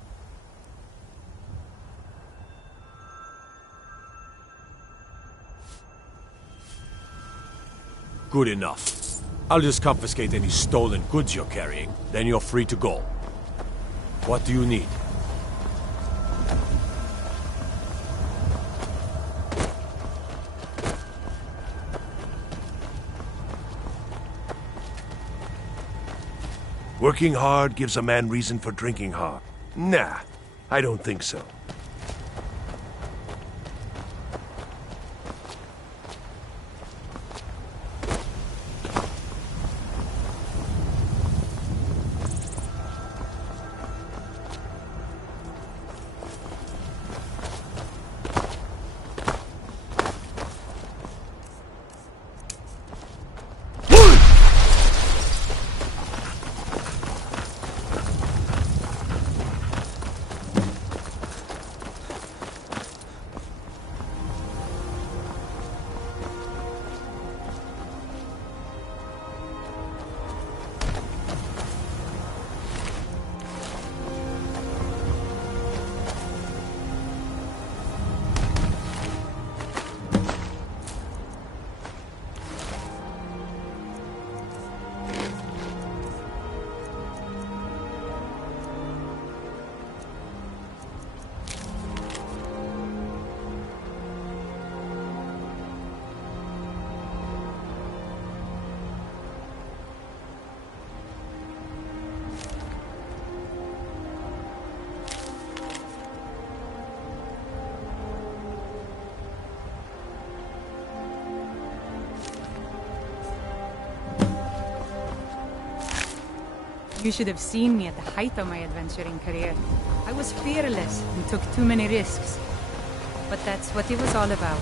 Good enough. I'll just confiscate any stolen goods you're carrying, then you're free to go. What do you need? Working hard gives a man reason for drinking hard. Nah, I don't think so. You should have seen me at the height of my adventuring career. I was fearless and took too many risks. But that's what it was all about.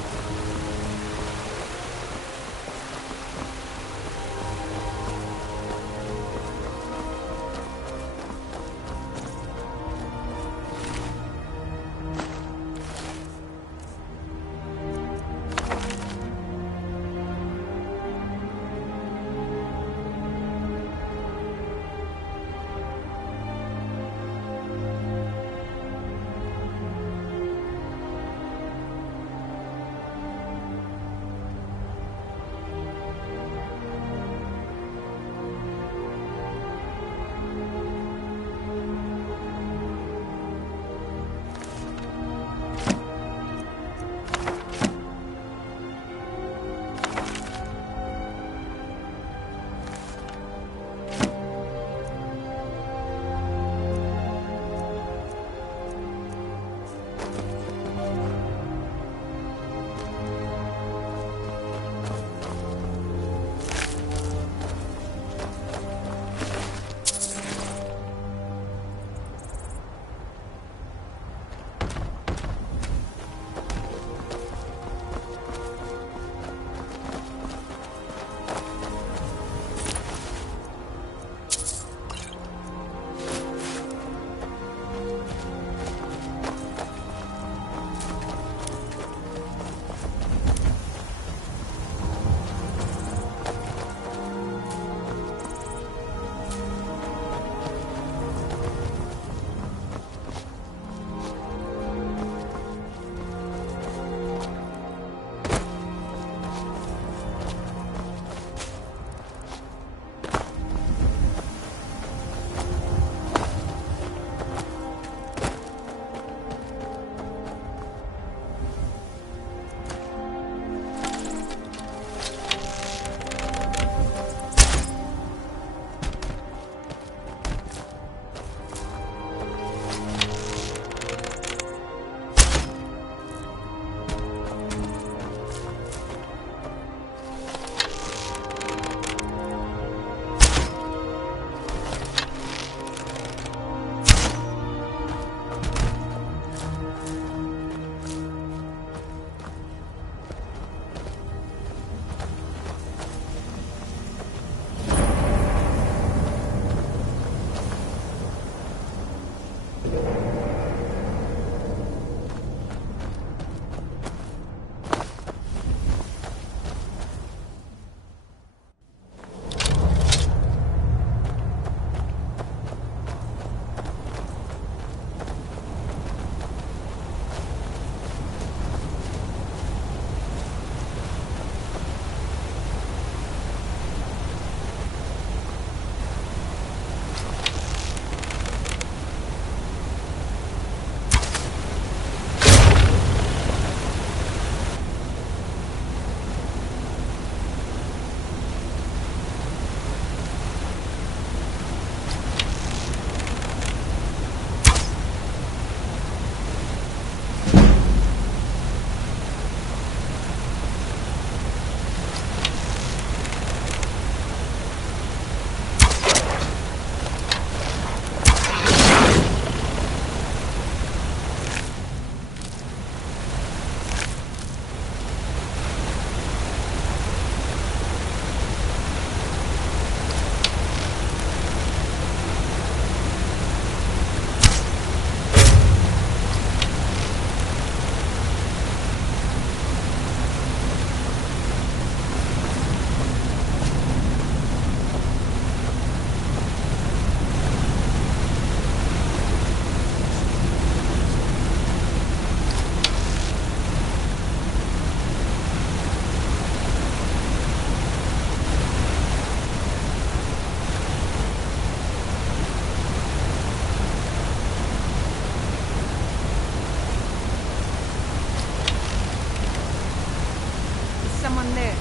someone there.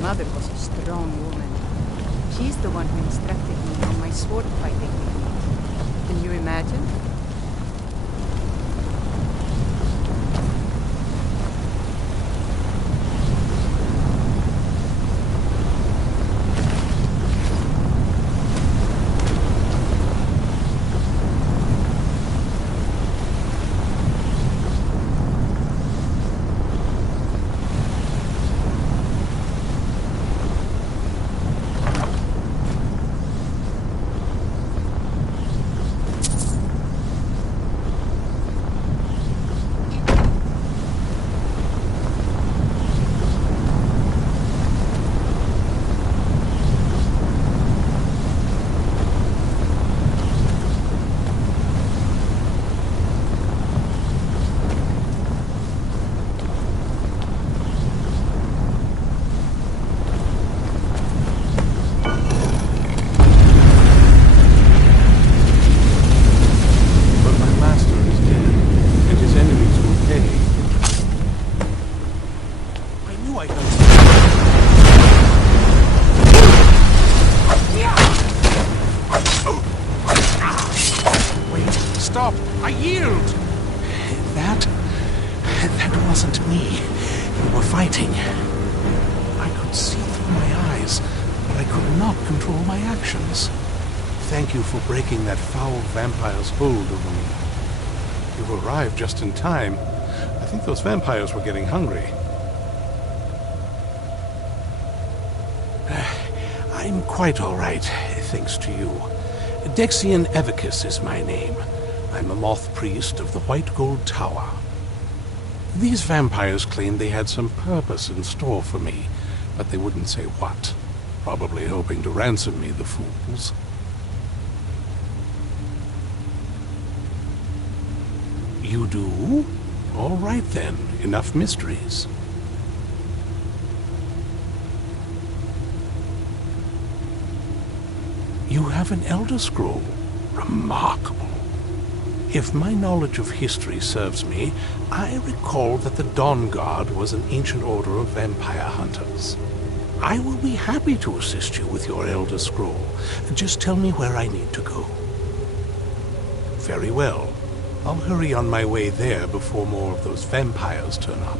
Mother was a strong woman. She's the one who instructed me on my sword fighting technique. Can you imagine? Stop! I yield! That wasn't me. You were fighting. I could see through my eyes, but I could not control my actions. Thank you for breaking that foul vampire's hold over me. You arrived just in time. I think those vampires were getting hungry. I'm quite all right, thanks to you. Dexian Evicus is my name. I'm a moth priest of the White Gold Tower. These vampires claimed they had some purpose in store for me, but they wouldn't say what. Probably hoping to ransom me, the fools. You do? All right then, enough mysteries. You have an Elder Scroll. Remarkable. If my knowledge of history serves me, I recall that the Dawn Guard was an ancient order of vampire hunters. I will be happy to assist you with your Elder Scroll. Just tell me where I need to go. Very well. I'll hurry on my way there before more of those vampires turn up.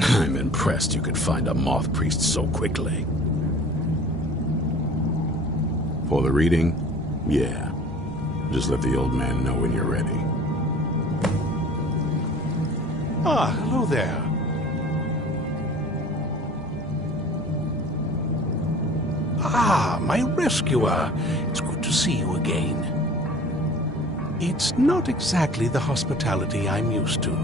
I'm impressed you could find a moth priest so quickly. For the reading? Yeah. Just let the old man know when you're ready. Ah, hello there. Ah, my rescuer. It's good to see you again. It's not exactly the hospitality I'm used to,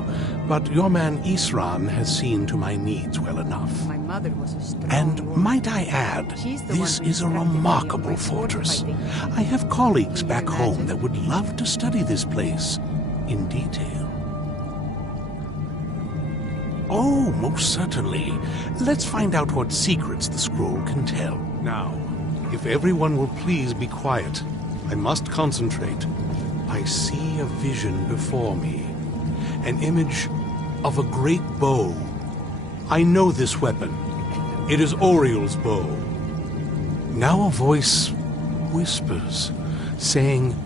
but your man Isran has seen to my needs well enough. My mother was a strong And woman. might I add, this is a remarkable fortress. I have colleagues back home that would love to study this place in detail. Oh, most certainly. Let's find out what secrets the scroll can tell. Now, if everyone will please be quiet, I must concentrate. I see a vision before me, an image of a great bow. I know this weapon. It is Oriel's bow. Now a voice whispers, saying,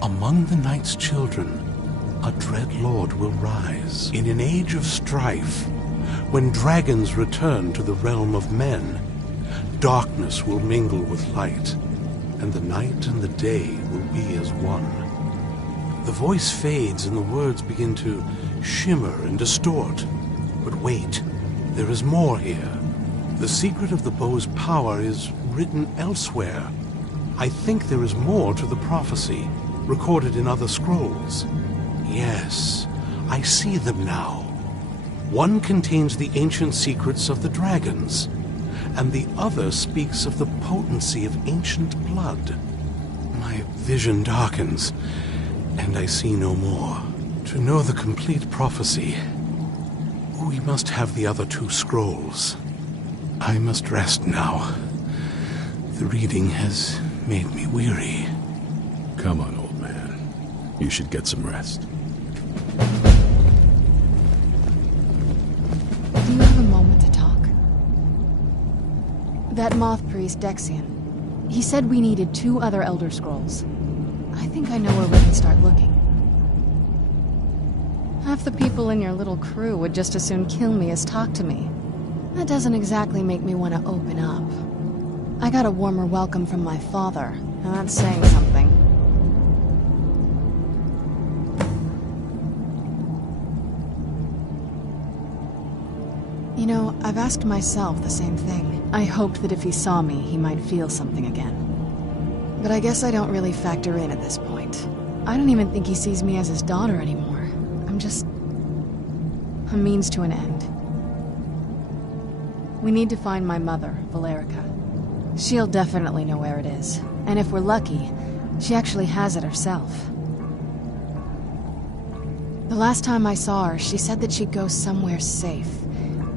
"Among the night's children, a dread lord will rise. In an age of strife, when dragons return to the realm of men, darkness will mingle with light, and the night and the day will be as one." The voice fades and the words begin to shimmer and distort. But wait, there is more here. The secret of the bow's power is written elsewhere. I think there is more to the prophecy, recorded in other scrolls. Yes, I see them now. One contains the ancient secrets of the dragons, and the other speaks of the potency of ancient blood. My vision darkens, and I see no more. To know the complete prophecy, we must have the other two scrolls. I must rest now. The reading has made me weary. Come on, old man. You should get some rest. Do you have a moment to talk? That moth priest, Dexian, he said we needed 2 other Elder Scrolls. I think I know where we can start looking. Half the people in your little crew would just as soon kill me as talk to me. That doesn't exactly make me want to open up. I got a warmer welcome from my father, and that's saying something. You know, I've asked myself the same thing. I hoped that if he saw me, he might feel something again. But I guess I don't really factor in at this point. I don't even think he sees me as his daughter anymore. I'm just a means to an end. We need to find my mother, Valerica. She'll definitely know where it is. And if we're lucky, she actually has it herself. The last time I saw her, she said that she'd go somewhere safe.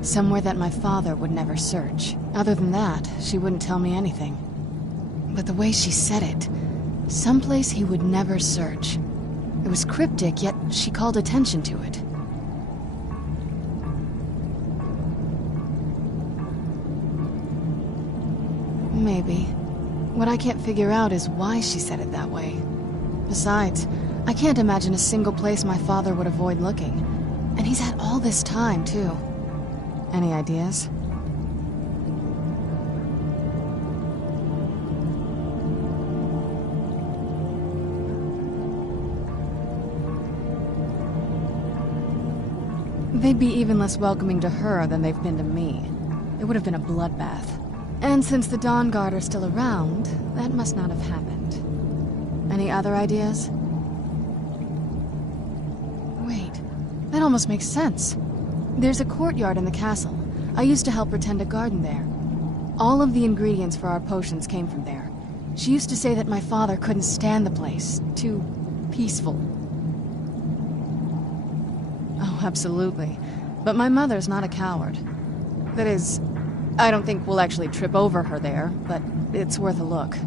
Somewhere that my father would never search. Other than that, she wouldn't tell me anything. But the way she said it, someplace he would never search. It was cryptic, yet she called attention to it. Maybe. What I can't figure out is why she said it that way. Besides, I can't imagine a single place my father would avoid looking. And he's had all this time, too. Any ideas? They'd be even less welcoming to her than they've been to me. It would have been a bloodbath. And since the Dawn Guard are still around, that must not have happened. Any other ideas? Wait, that almost makes sense. There's a courtyard in the castle. I used to help her tend a garden there. All of the ingredients for our potions came from there. She used to say that my father couldn't stand the place. Too peaceful. Oh, absolutely. But my mother's not a coward. That is, I don't think we'll actually trip over her there, but it's worth a look.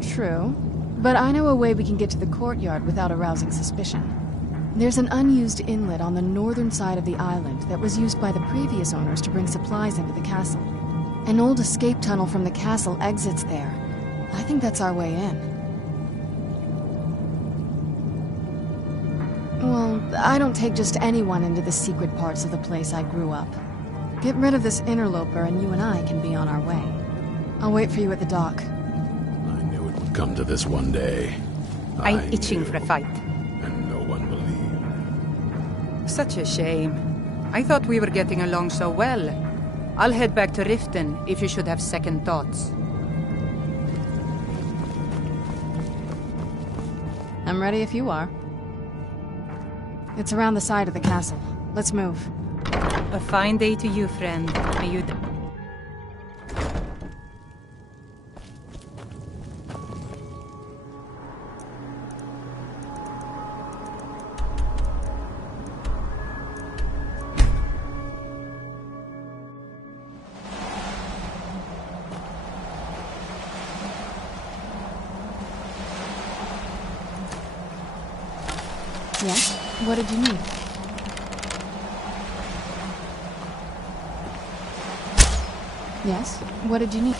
True. But I know a way we can get to the courtyard without arousing suspicion. There's an unused inlet on the northern side of the island that was used by the previous owners to bring supplies into the castle. An old escape tunnel from the castle exits there. I think that's our way in. Well, I don't take just anyone into the secret parts of the place I grew up. Get rid of this interloper and you and I can be on our way. I'll wait for you at the dock. I knew it would come to this one day. I'm itching for a fight. And no one believed. Such a shame. I thought we were getting along so well. I'll head back to Riften if you should have second thoughts. I'm ready if you are. It's around the side of the castle. Let's move. A fine day to you, friend. May you... Yes? What did you need? Yes? What did you need?